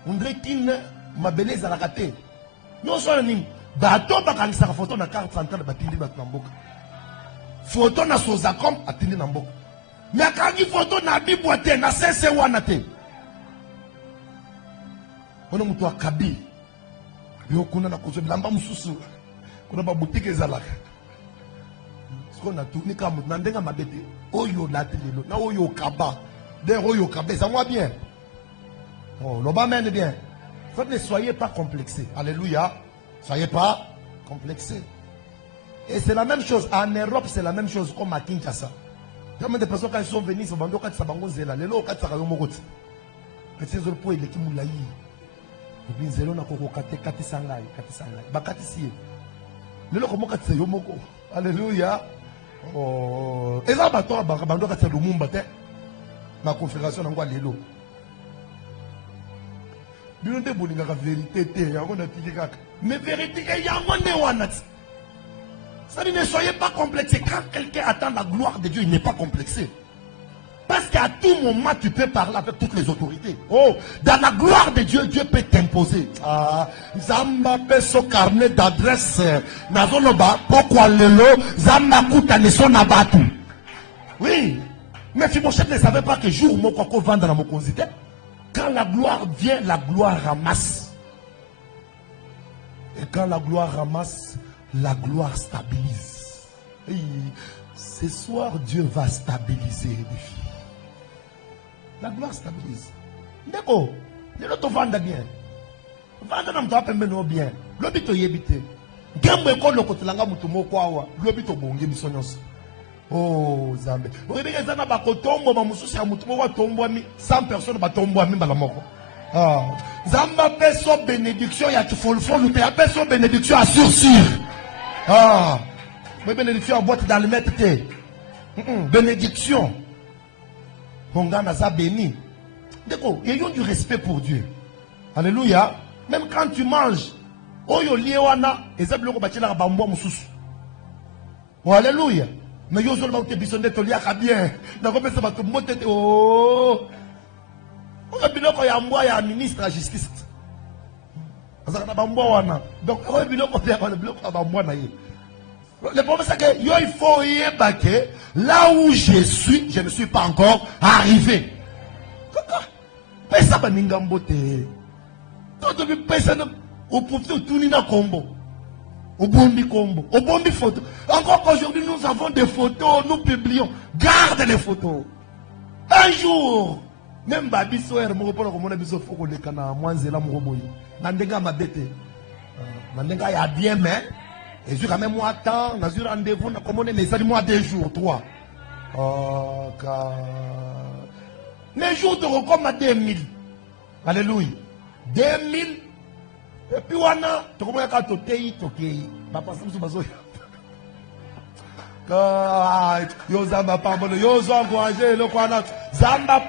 On dirait kin ma beleza la raté. Non so ni bato bakanisa photo na carte centrale batindi bato mboka. Photo na Sozacom atindi na mboka. Mais quand il photo na biboite na CC wana te. On mutu akabi. Yo kuna na kuzo bilamba mususu. Kuna ba boutique ezalaka. qu'on a tourné comme Nandenga Mabete, Oyo Latilelo, na Oyo Kaba, der Oyo Kaba, ça va bien. Oh, l'Oba mène bien. Faut ne soyez pas complexés. Alléluia. Soyez pas complexés. Et c'est la même chose. En Europe, c'est la même chose comme à Kinshasa. Il y a des personnes quand ils sont venus, ils sont vendus quand ils sont venus, ils sont venus, ils sont venus, ils sont venus, ils sont venus, ils sont venus, ils sont venus, alléluia. Oh, et là, ma configuration dans quoi l'élo. Nous devons dire la vérité, mais vérité, il y a un ça dit, ne soyez pas complexés. Quand quelqu'un attend la gloire de Dieu, il n'est pas complexé. Parce qu'à tout moment, tu peux parler avec toutes les autorités. Oh, dans la gloire de Dieu, Dieu peut t'imposer. Ah, Zamba peut son carnet d'adresse. Nazoloba, pourquoi lelo, Zamba kuta ne son abatu. Oui, mais Fibosheth ne savait pas que jour mon coco vend dans mon consité. Quand la gloire vient, la gloire ramasse. Et quand la gloire ramasse, la gloire stabilise. Et ce soir, Dieu va stabiliser les filles. La gloire stabilise. D'accord. L'autre vend bien. Vendre n'a pas permis bien. L'obito yébité. Gambo école le côté langa mutumo kwawa. L'obito bonge bisonyos. Oh Zambé. Vous voyez que Zana bakotombo mamususi ya mutumo wa tombo ami 100 personnes batombo ami balamoko. Ah. Zamba peso bénédiction ya tufolfo luté ya peso bénédiction à sursur. Ah, mais bénédiction en boîte d'allumettes. Bénédiction. Hongana ça béni. D'accord, il y a du respect pour Dieu. Alléluia. Même quand tu manges, oh yo liewana, et ça bloque bâtir bambo mususu. Oh alléluia. Mais yo zol ba te bisonde to liaka bien. Na ko pesa ba to mote oh. On a biloko ya mbwa ya ministre à justice. Donc, le problème c'est que il faut y évacuer. Là où je suis, je ne suis pas encore arrivé. Pesa baningambote. Tout le pesa au profit tout nina combo. Au bombi combo, au bombi photo. Encore qu'aujourd'hui nous avons des photos, nous publions. Garde les photos. Un jour, même Babi Soer, mon repos, comme on a besoin de faire le canard, moi, c'est là, mon robot. Nandenga m'a bêté. Nandenga y a bien, mais. Et je quand même moi temps, on a eu rendez-vous, on a commandé, mais ça dit moi 2 jours, 3. Oh, car. Les jours de recours à 2000. Alléluia. 2000. Et puis on a, tu comprends quand tu t'es, papa, ça me souvient. Yo Zamba, pardon, yo Zamba, Zamba.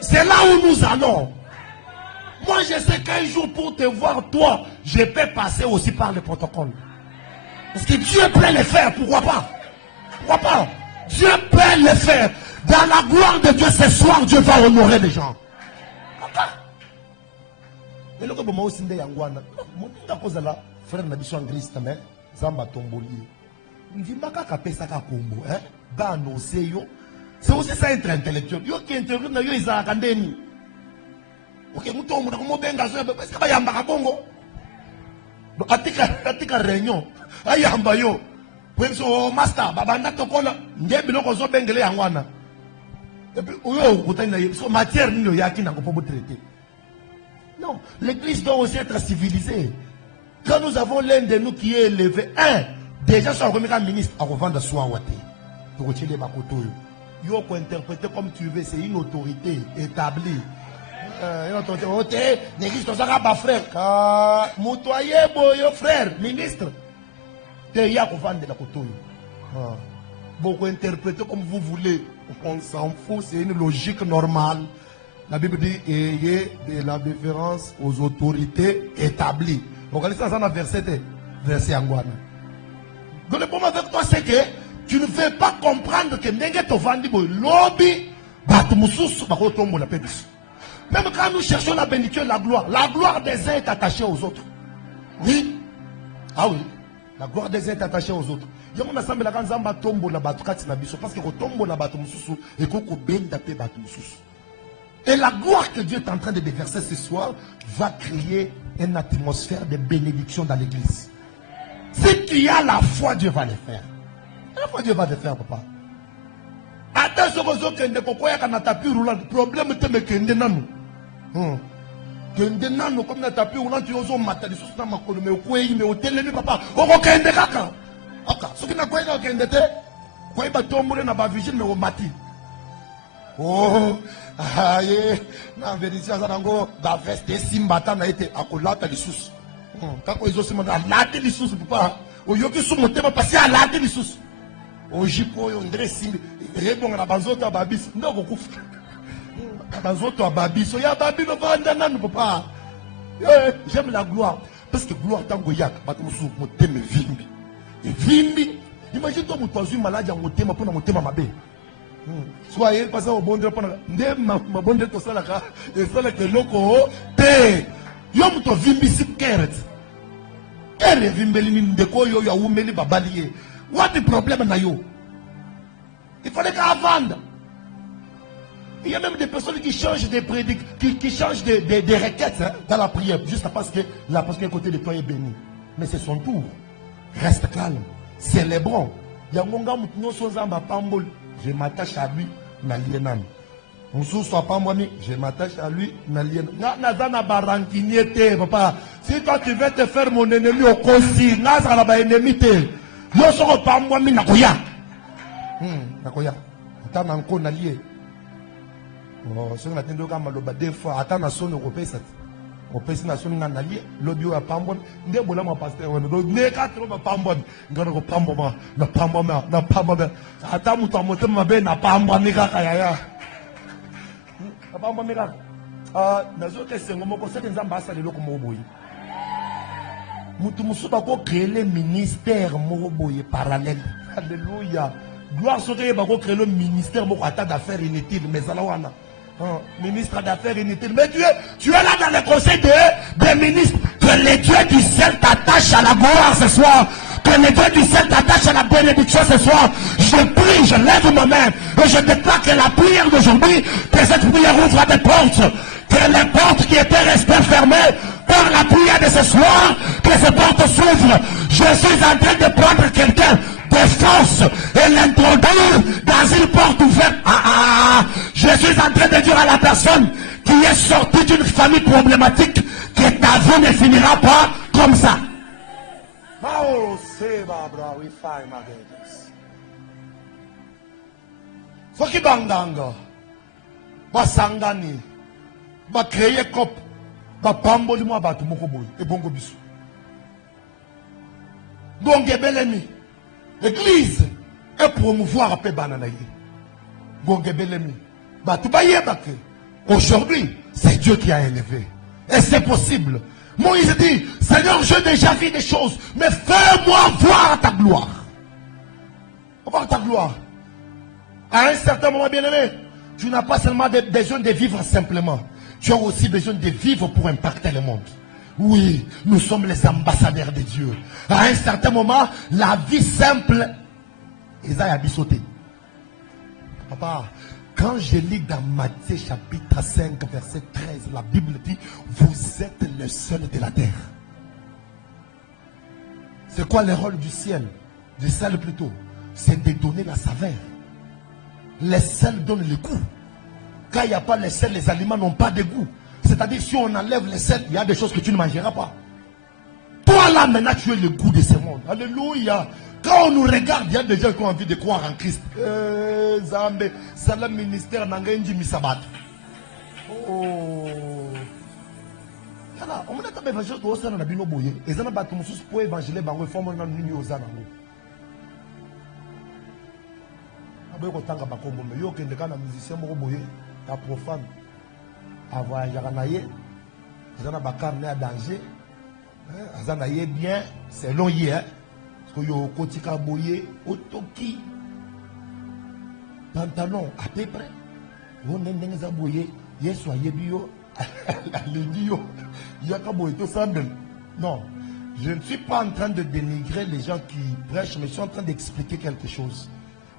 C'est là où nous allons. Moi, je sais qu'un jour, pour te voir, toi, je peux passer aussi par le protocole. Parce que Dieu peut le faire, pourquoi pas? Pourquoi pas? Dieu peut le faire. Dans la gloire de Dieu, ce soir, Dieu va honorer les gens. Et le moment où c'est Yangwana, mon cause là, frère Nabiso en Christ, mais Zamba Tomboli. Il dit, Maka pesa ka Kombo, hein? Dans yo. C'est aussi ça être intellectuel. Yo qui intervient dans yo, ils ont kandeni. Ok, nous tombons dans le benga, parce que yamba ka bongo. Donc, atika réunion, ayamba yo. Pour so master, babanda tokola, ngebi loko zo bengele yangwana. Et puis, yo, kutani na yo, so matière nino yaki na kopo traiter. Non, l'église doit aussi être civilisée. Quand nous avons l'un de nous qui est élevé, déjà sur le ministre à revendre soi wate. Pour retirer ma koto. Yo ko interpréter comme tu veux, c'est une autorité établie. Une autorité, l'église doit être frère. Moutoyer boyo frère, ministre. Te ya ko vendre la koto. Beaucoup interpréter comme vous voulez. On s'en fout, c'est une logique normale. La Bible dit ayez de la déférence aux autorités établies. Regardez ça dans le verset Angwana. Donc le problème avec toi, c'est que tu ne veux pas comprendre que Nengue Tovandi lobby Batumusus Bakotombo la pédus. Même quand nous cherchons la bénédiction, la gloire des uns est attachée aux autres. Oui. Ah oui. La gloire des uns est attachée aux autres. Il y a un ensemble de Zamba Tombo la Batukati na biso parce que Tombo la Batumususu et Koko Benda pe Batumususu. Et la gloire que Dieu est en train de déverser ce soir va créer une atmosphère de bénédiction dans l'église. Si tu as la foi, Dieu va le faire. La fois Dieu va te faire, papa. Attends, ce que tu as fait, tu tapis roulant. Le problème, c'est que tu as fait nano. Kende nano comme na tapis roulant, tu as maté les choses dans ma colonne, mais au coin, mais au télé, papa. On va kende kaka. Ok, ce qui n'a pas été kende te, quoi il va tomber dans ma vigile, mais au mati. Oh, aïe, na vérité, ça n'a pas veste simbata na été à colata les sous. Quand ils ont se demandé à latter les sous, papa. Au yoki sous mon thème, passer à latter les sous. Au jipo, on dirait simbi. Rébon à bazoto à babis. Non, beaucoup. Bazoto à babis. So ya babis, me va andana, ne peut pas. J'aime la gloire. Parce que gloire, tango yak, batumou, mon thème vimbi. Et vimbi. Imagine toi, mon toisu malade, mon thème, pour mon thème, ma bé. Soyez passé au bon Dieu pendant. Ma bonne Dieu, tout ça là, et ça là que loco, té. Yom to vimbi si keret. Kere vimbeli ni ndeko yo ya umeli babaliye. What the problem na yo? Il fallait qu'à vendre. Il y a même des personnes qui changent des qui changent des requêtes hein, dans la prière, juste parce que la personne à côté de toi est bénie. Mais c'est son tour. Reste calme. Célébrons. Je m'attache à lui, je m'attache à lui, papa. Si toi tu veux te faire mon ennemi au concis, ennemi. Yo soko pambwa mi nakoya. Nakoya. Ata na nko na lié. Oh, so na tendo kama loba deux fois ata na sono kopesa. Kopesa na sono na lié, lobi o pambwa. Nde bola ma pasteur wena. Do ne ka tro ba pambwa. Ngana ko pambwa na pambwa na pambwa. Ata mutu amote mabe na pambwa mi kaka yaya. Na pambwa mi kaka. Na zo ke sengo moko sete nzamba asale loko mo boyi. Mutumusouba ko créer le ministère moroboye parallèle. Alléluia. Gloire soit créé pour créer le ministère moko d'affaires inutiles. Mais ça là wana. Ministre d'affaires inutiles. Mais tu es là dans le conseil des ministres. Que le Dieu du ciel t'attache à la gloire ce soir. Que le Dieu du ciel t'attache à la bénédiction ce soir. Je prie, je lève ma main. Et je déclare que la prière d'aujourd'hui, que cette prière ouvre des portes. Que les portes qui étaient restées fermées par la prière de ce soir, que ces portes s'ouvrent. Je suis en train de prendre quelqu'un de force et l'introduire dans une porte ouverte. Je suis en train de dire à la personne qui est sortie d'une famille problématique que ta vie ne finira pas comme ça. Foki bandanga, basangani, ba créer cop. Bapamboli moi batu moko boy et bongo biso. Donc belemi. L'église est promouvoir après bananaye. Bongo belemi. Batu baye bake. Aujourd'hui, c'est Dieu qui a élevé. Et c'est possible. Moïse dit, Seigneur, j'ai déjà vu des choses, mais fais-moi voir ta gloire. Voir ta gloire. À un certain moment, bien aimé, tu n'as pas seulement besoin de vivre simplement. Tu as aussi besoin de vivre pour impacter le monde. Oui, nous sommes les ambassadeurs de Dieu. À un certain moment, la vie simple, Isaïe a bisauté. Papa, quand je lis dans Matthieu chapitre 5, verset 13, la Bible dit, vous êtes le seul de la terre. C'est quoi le rôle du ciel? Du sel plutôt. C'est de donner la saveur. Le sel donne le goût. Quand il n'y a pas le sel, les aliments n'ont pas de goût. C'est-à-dire, si on enlève le sel, il y a des choses que tu ne mangeras pas. Toi là, maintenant, tu es le goût de ce monde. Alléluia. Quand on nous regarde, il y a des gens qui ont envie de croire en Christ. Zambe, c'est le ministère Nangenji Misabat. Oh. On m'a dit que l'évangile doit être dans boye. Et ça n'a pas tout pour évangéliser, bango forme dans l'union aux anango. Abe ko tanga bakombo me yo kende kana musicien moko boye. À profane, à voyager à naïe, ils ont un carnet à danger, ils ont naïe bien, c'est long hier, parce que yo kotika boye, otoki, pantalon à peu près, on n'est pas boye, hier soyez bio, le dio, il y a qu'à boye tout semble. Non, je ne suis pas en train de dénigrer les gens qui prêchent, mais je suis en train d'expliquer quelque chose.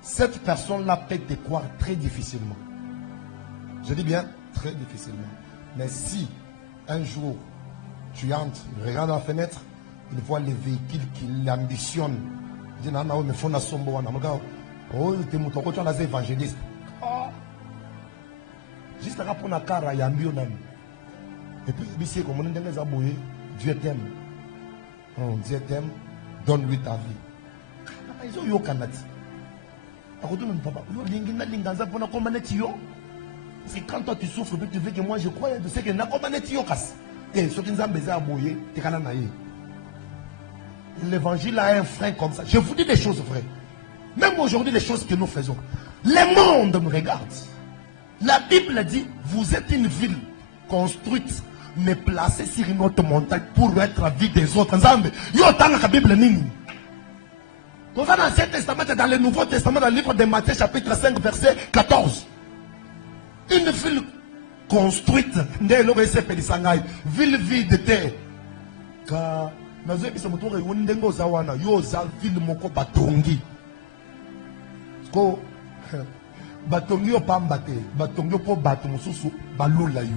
Cette personne-là peut te croire très difficilement. Je dis bien, très difficilement. Mais si, un jour, tu entres, il regarde la fenêtre, il voit les véhicules qu'il ambitionne, Je dis, non, mais faut na sombo wana. Oh, tu es mon toco, tu es évangéliste. Juste là pour na cara, yambio nami. Et puis, ici, comme on est dans les aboués, Dieu t'aime. Dieu t'aime, donne-lui ta vie. Ils ont eu au Canada. Parce que quand toi tu souffres, tu veux que moi je crois, tu sais que n'a pas de tiokas. Et ceux qui nous ont besoin d'abouiller, tu es cananaï. L'évangile a un frein comme ça. Je vous dis des choses vraies. Même aujourd'hui, les choses que nous faisons. Le monde me regarde. La Bible dit, vous êtes une ville construite, mais placée sur une autre montagne pour être la vie des autres. Yo tanga la Bible nini. Quand on va dans l'Ancien Testament et dans le Nouveau Testament, dans le livre de Matthieu, chapitre 5, verset 14. Une ville construite, ville vide terre. Car nous avons dit que nous avons ville moko batongi. Batongi opambate, batongi po baton susu balula yo.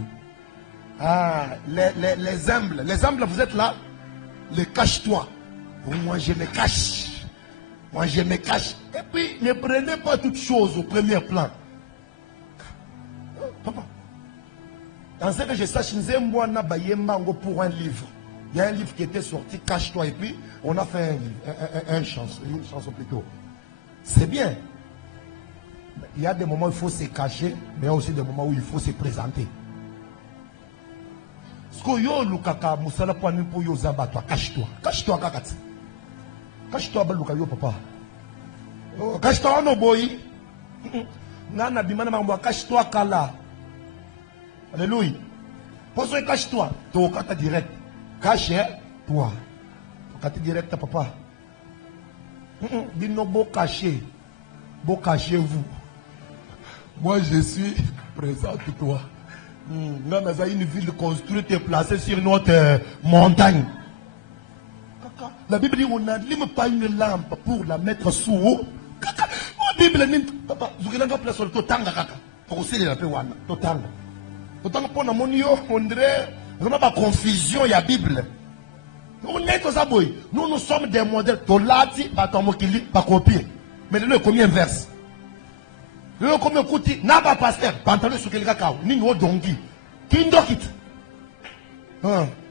Ah, les humbles, vous êtes là, les cache-toi. Moi je me cache. Moi je me cache. Et puis ne prenez pas toutes choses au premier plan. Papa, dans ce que je sache, nous avons pour un livre. Il y a un livre qui était sorti, Cache-toi, et puis on a fait une chanson plutôt. C'est bien. Il y a des moments où il faut se cacher, mais il y a aussi des moments où il faut se présenter. Cache-toi. Cache-toi, kakati. Cache-toi, papa. Cache-toi, no boy. Cache-toi, kala. Alléluia. Pose-toi, cache-toi. Tokata direct. Cache-toi. Tokata direct, papa. Dis-nous, beau cacher. Beau cachez-vous. Moi, je suis présent pour toi. Nous avons une ville construite et placée sur notre montagne. La Bible dit on n'allume pas une lampe pour la mettre sous. La Bible dit, papa, vous avez place sur le totanga kaka. Pour aussi la paix wana. Totanga. Totanga pour mon yo, on dirait vraiment pas confusion, il y a Bible. On est aux abois. Nous sommes des modèles. Tolati, batomokili, pas copier. Mais le combien verse? Le combien kouti, naba pasteur, pantalon sur quelqu'un kao, ningo dongi. Kindokit.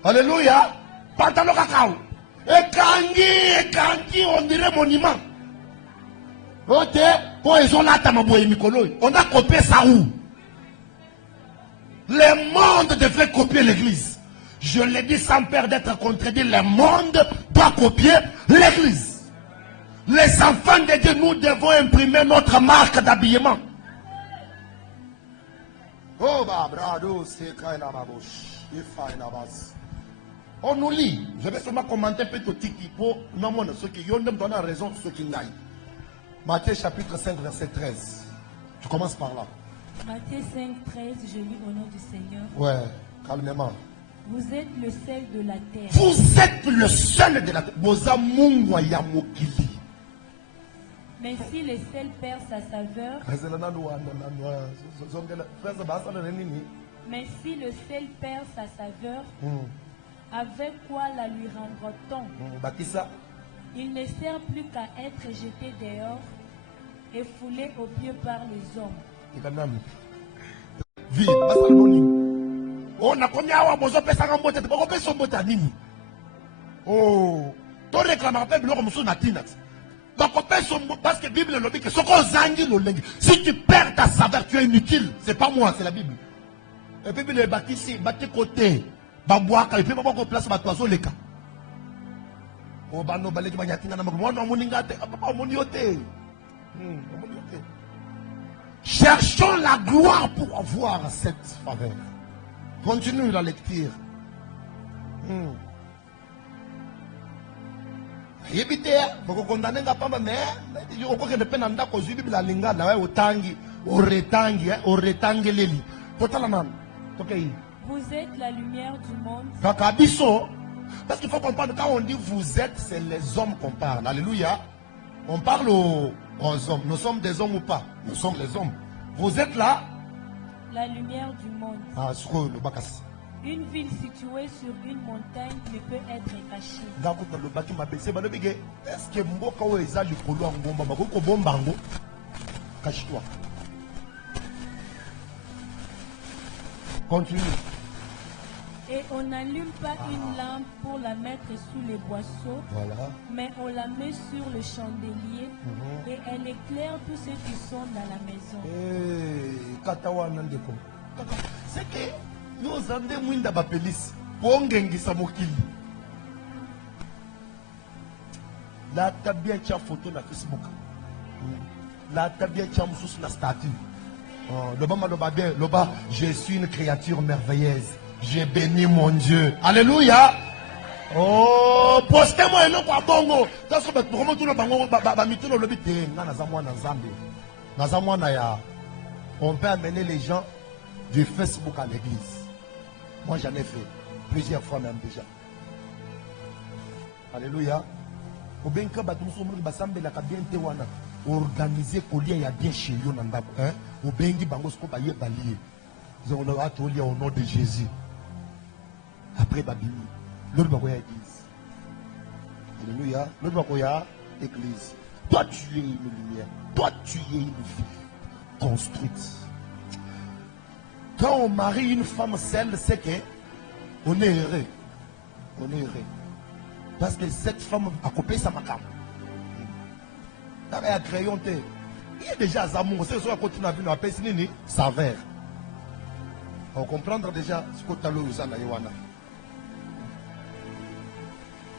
Alléluia. Pantalon cacao. Et kangi, on dirait monument. Ok, pour ils ont là, on a copié ça où? Le monde devrait copier l'église. Je l'ai dit sans peur d'être contredit, le monde doit copier l'église. Les enfants de Dieu, nous devons imprimer notre marque d'habillement. Oh, brado, c'est quand la babouche. Il faut la base. On nous lit. Je vais seulement commenter un peu tout tiki pour non moins ceux qui ont donné raison, ceux qui n'aillent. Matthieu chapitre 5, verset 13. Tu commences par là. Matthieu 5, 13, je lis au nom du Seigneur. Ouais, calmement. Vous êtes le sel de la terre. Vous êtes le sel de la terre. Boza mungwa ya mokili. Mais si le sel perd sa saveur, mais si le sel perd sa saveur, avec quoi la lui rendra-t-on? Il ne sert plus qu'à être jeté dehors et foulé aux pieds par les hommes. On a combien de besoin de faire un mot de nini? Oh, tu réclames un peu de l'homme sous Natinax. Parce que la Bible le dit que si tu perds ta saveur, tu es inutile. C'est pas moi, c'est la Bible. La Bible est bâtie ici, bâtie côté. Baboaka, et puis on va place ma toiseau les cas. Oh, bah, non, bah, les gens, cherchons la gloire pour avoir cette faveur. Continue la lecture. Yebite, faut condamner nga pamba mais yo ko kende pena ndako zwi Bible linga na we otangi, oretangeleli. Totala man. Okay. Vous êtes la lumière du monde. Kaka biso, parce qu'il faut comprendre quand on dit vous êtes, c'est les hommes qu'on parle. Alléluia. On parle aux hommes. Nous sommes des hommes ou pas? Nous sommes les hommes. Vous êtes là. La lumière du monde. Ah, sur le bakas. Une ville située sur une montagne ne peut être cachée. Est-ce que Mboka ou Eza Likolo Ngomba Bakoko Bombango? Cache-toi. Continue. Et on n'allume pas une lampe pour la mettre sous les boisseaux, Voilà. mais on la met sur le chandelier et elle éclaire tous ceux qui sont dans la maison. C'est que nous avons Mwinda Bapelis pour ngengisa mokili. La tabia tcha photo na Facebook. La tabia tcha moussous na statut. Loba, je suis une créature merveilleuse. J'ai béni mon Dieu. Alléluia. Oh, postez-moi un autre bongo. On peut amener les gens du Facebook à l'église. Moi, j'en ai fait plusieurs fois même déjà. Alléluia. Organiser colia ya bien chez yo nandako hein obengi bango sko ba ye balié ils ont atelier au nom de Jésus après babimi l'autre bakoya église. Alléluia. L'autre bakoya église. Toi tu es une lumière, toi tu es une vie construite. Quand on marie une femme seule, c'est que on est heureux, parce que cette femme a coupé sa macam. Il y a déjà Zamour, c'est ce qu'on continue à vivre à Pessinini, Savère. On comprendre déjà ce que tu as lu.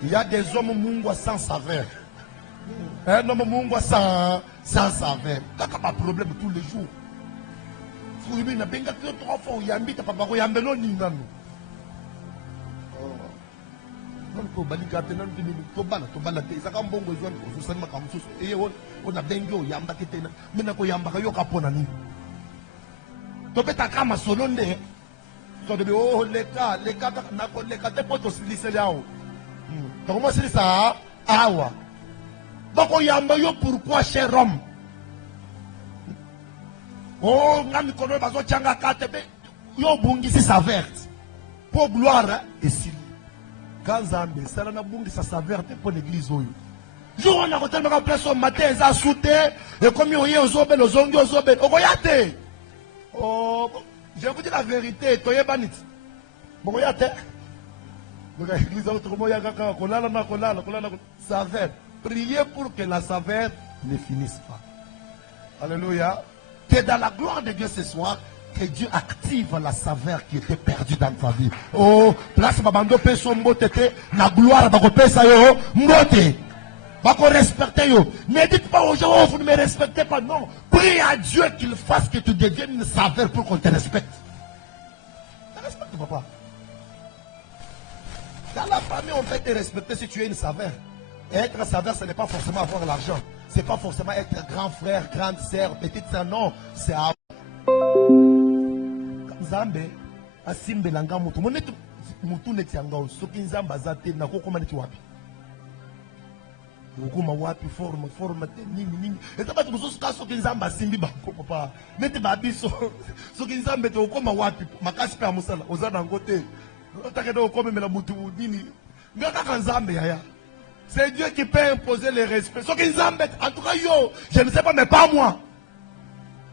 Il y a des hommes mungwa sans saveur. Un homme mungwa sans saveur. T'as pas de problème tous les jours. Il y a des trois fois où il y a un bit à papa, il y a un melon n'ingano. On a bengo yamba kitena mina ko yamba yo kapona ni to beta kama solonde so de oh leka na ko leka te poto silise lao to comment c'est ça awa bako yamba yo pourquoi cher homme oh ngami kono bazo changa kate be yo bungisi sa verte pour gloire et si quand Zambé ça na bungisa sa verte pour l'église oyo. Jour on a retenu ma place au matin, ils ont sauté, et comme ils ont eu aux obènes, aux ongles, aux obènes, oh, je vous dis la vérité, tu es banit. Bon, y a te. L'église autrement, il y a saveur. Priez pour que la saveur ne finisse pas. Alléluia. Que dans la gloire de Dieu ce soir, que Dieu active la saveur qui était perdue dans ta vie. Oh, place babando pe so mbote te, na gloire ba ko pesa yo mbote. Ne dites pas aux gens, oh, vous ne me respectez pas. Non. Prie à Dieu qu'il fasse que tu deviennes une saveur pour qu'on te respecte. Tu respectes, papa. Dans la famille, on peut te respecter si tu es une saveur. Et être saveur, ce n'est pas forcément avoir l'argent. Ce n'est pas forcément être grand frère, grande sœur, petite sœur. Non. C'est à... Zambé, Asimbe Langa Moutou. Mon est Moutou Netiangao. Sokin Zamba Zate, Nako Komaniti Wapi. Ukuma wapi forme nini et tabato mususu kaso kinzamba simbi banko papa nete babiso so kinzamba te ukoma wapi makasi pe amusala ozana ngote otakeda ukome mela mutu nini ngaka kanzambe yaya. C'est Dieu qui peut imposer le respect so kinzamba en tout cas yo je ne sais pas mais pas moi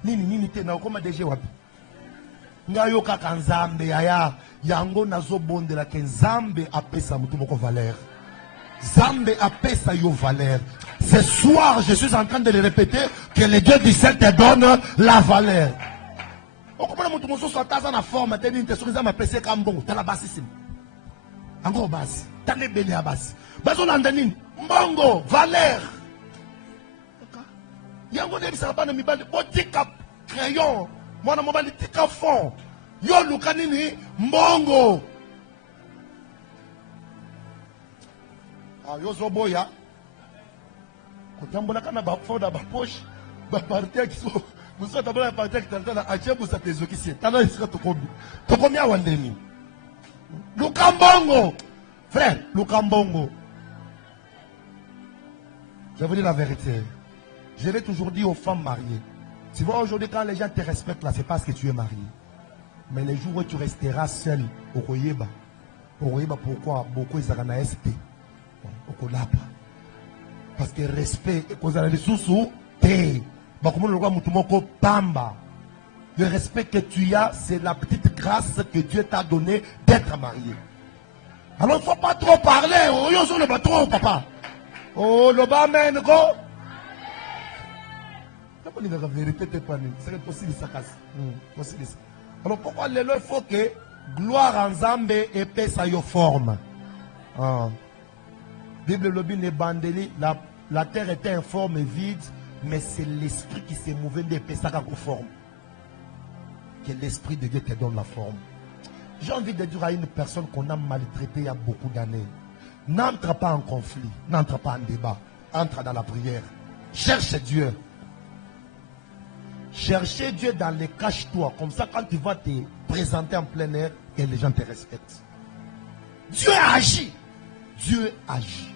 nini te na ukoma deje wapi ngayo kaka nzambe yaya yango nazobondela ke nzambe apesa mutu moko valeur. Zambé appelle ça yo valeur. Ce soir, je suis en train de le répéter, que le Dieu du ciel te donne la valeur. On comprend que mon soit dans la forme, tu es sur les âmes appelées comme bon, tu as la bassissime. Encore basse, tu as les bénis à basse. Bason andanin, mbongo, valeur. Yango ne bisa pas de mi bali, botika crayon, moi na mobali tika fond. Yo lukanini, mbongo. Yo zoboya kotambola kana ba foda ba poche ba partie qui sont muso tabala partie qui tantana achebu sa tezokisi tana isika tokomi awandeni Lukambongo frère Lukambongo. Je vous dis la vérité, je l'ai toujours dit aux femmes mariées, tu vois aujourd'hui quand les gens te respectent là, c'est parce que tu es marié. Mais les jours où tu resteras seul, au Koyeba, pourquoi beaucoup ils ont un SP, au Kolapa. Parce que respect, le respect que tu as, c'est la petite grâce que Dieu t'a donnée d'être marié. Alors il ne faut pas trop parler. Oh, yo, le trop, papa. Oh, le bas, amen, go. La vérité, c'est possible, ça casse. Alors pourquoi il faut que gloire en Zambé épais sa forme. Bible lobby bandeli, la terre était informe et vide, mais c'est l'esprit qui s'est mouvé d'épais sa forme. Que l'esprit de Dieu te donne la forme. J'ai envie de dire à une personne qu'on a maltraité il y a beaucoup d'années, n'entre pas en conflit, n'entre pas en débat, entre dans la prière. Cherche Dieu. Cherchez Dieu dans les cache-toi. Comme ça, quand tu vas te présenter en plein air, et les gens te respectent. Dieu agit. Dieu agit.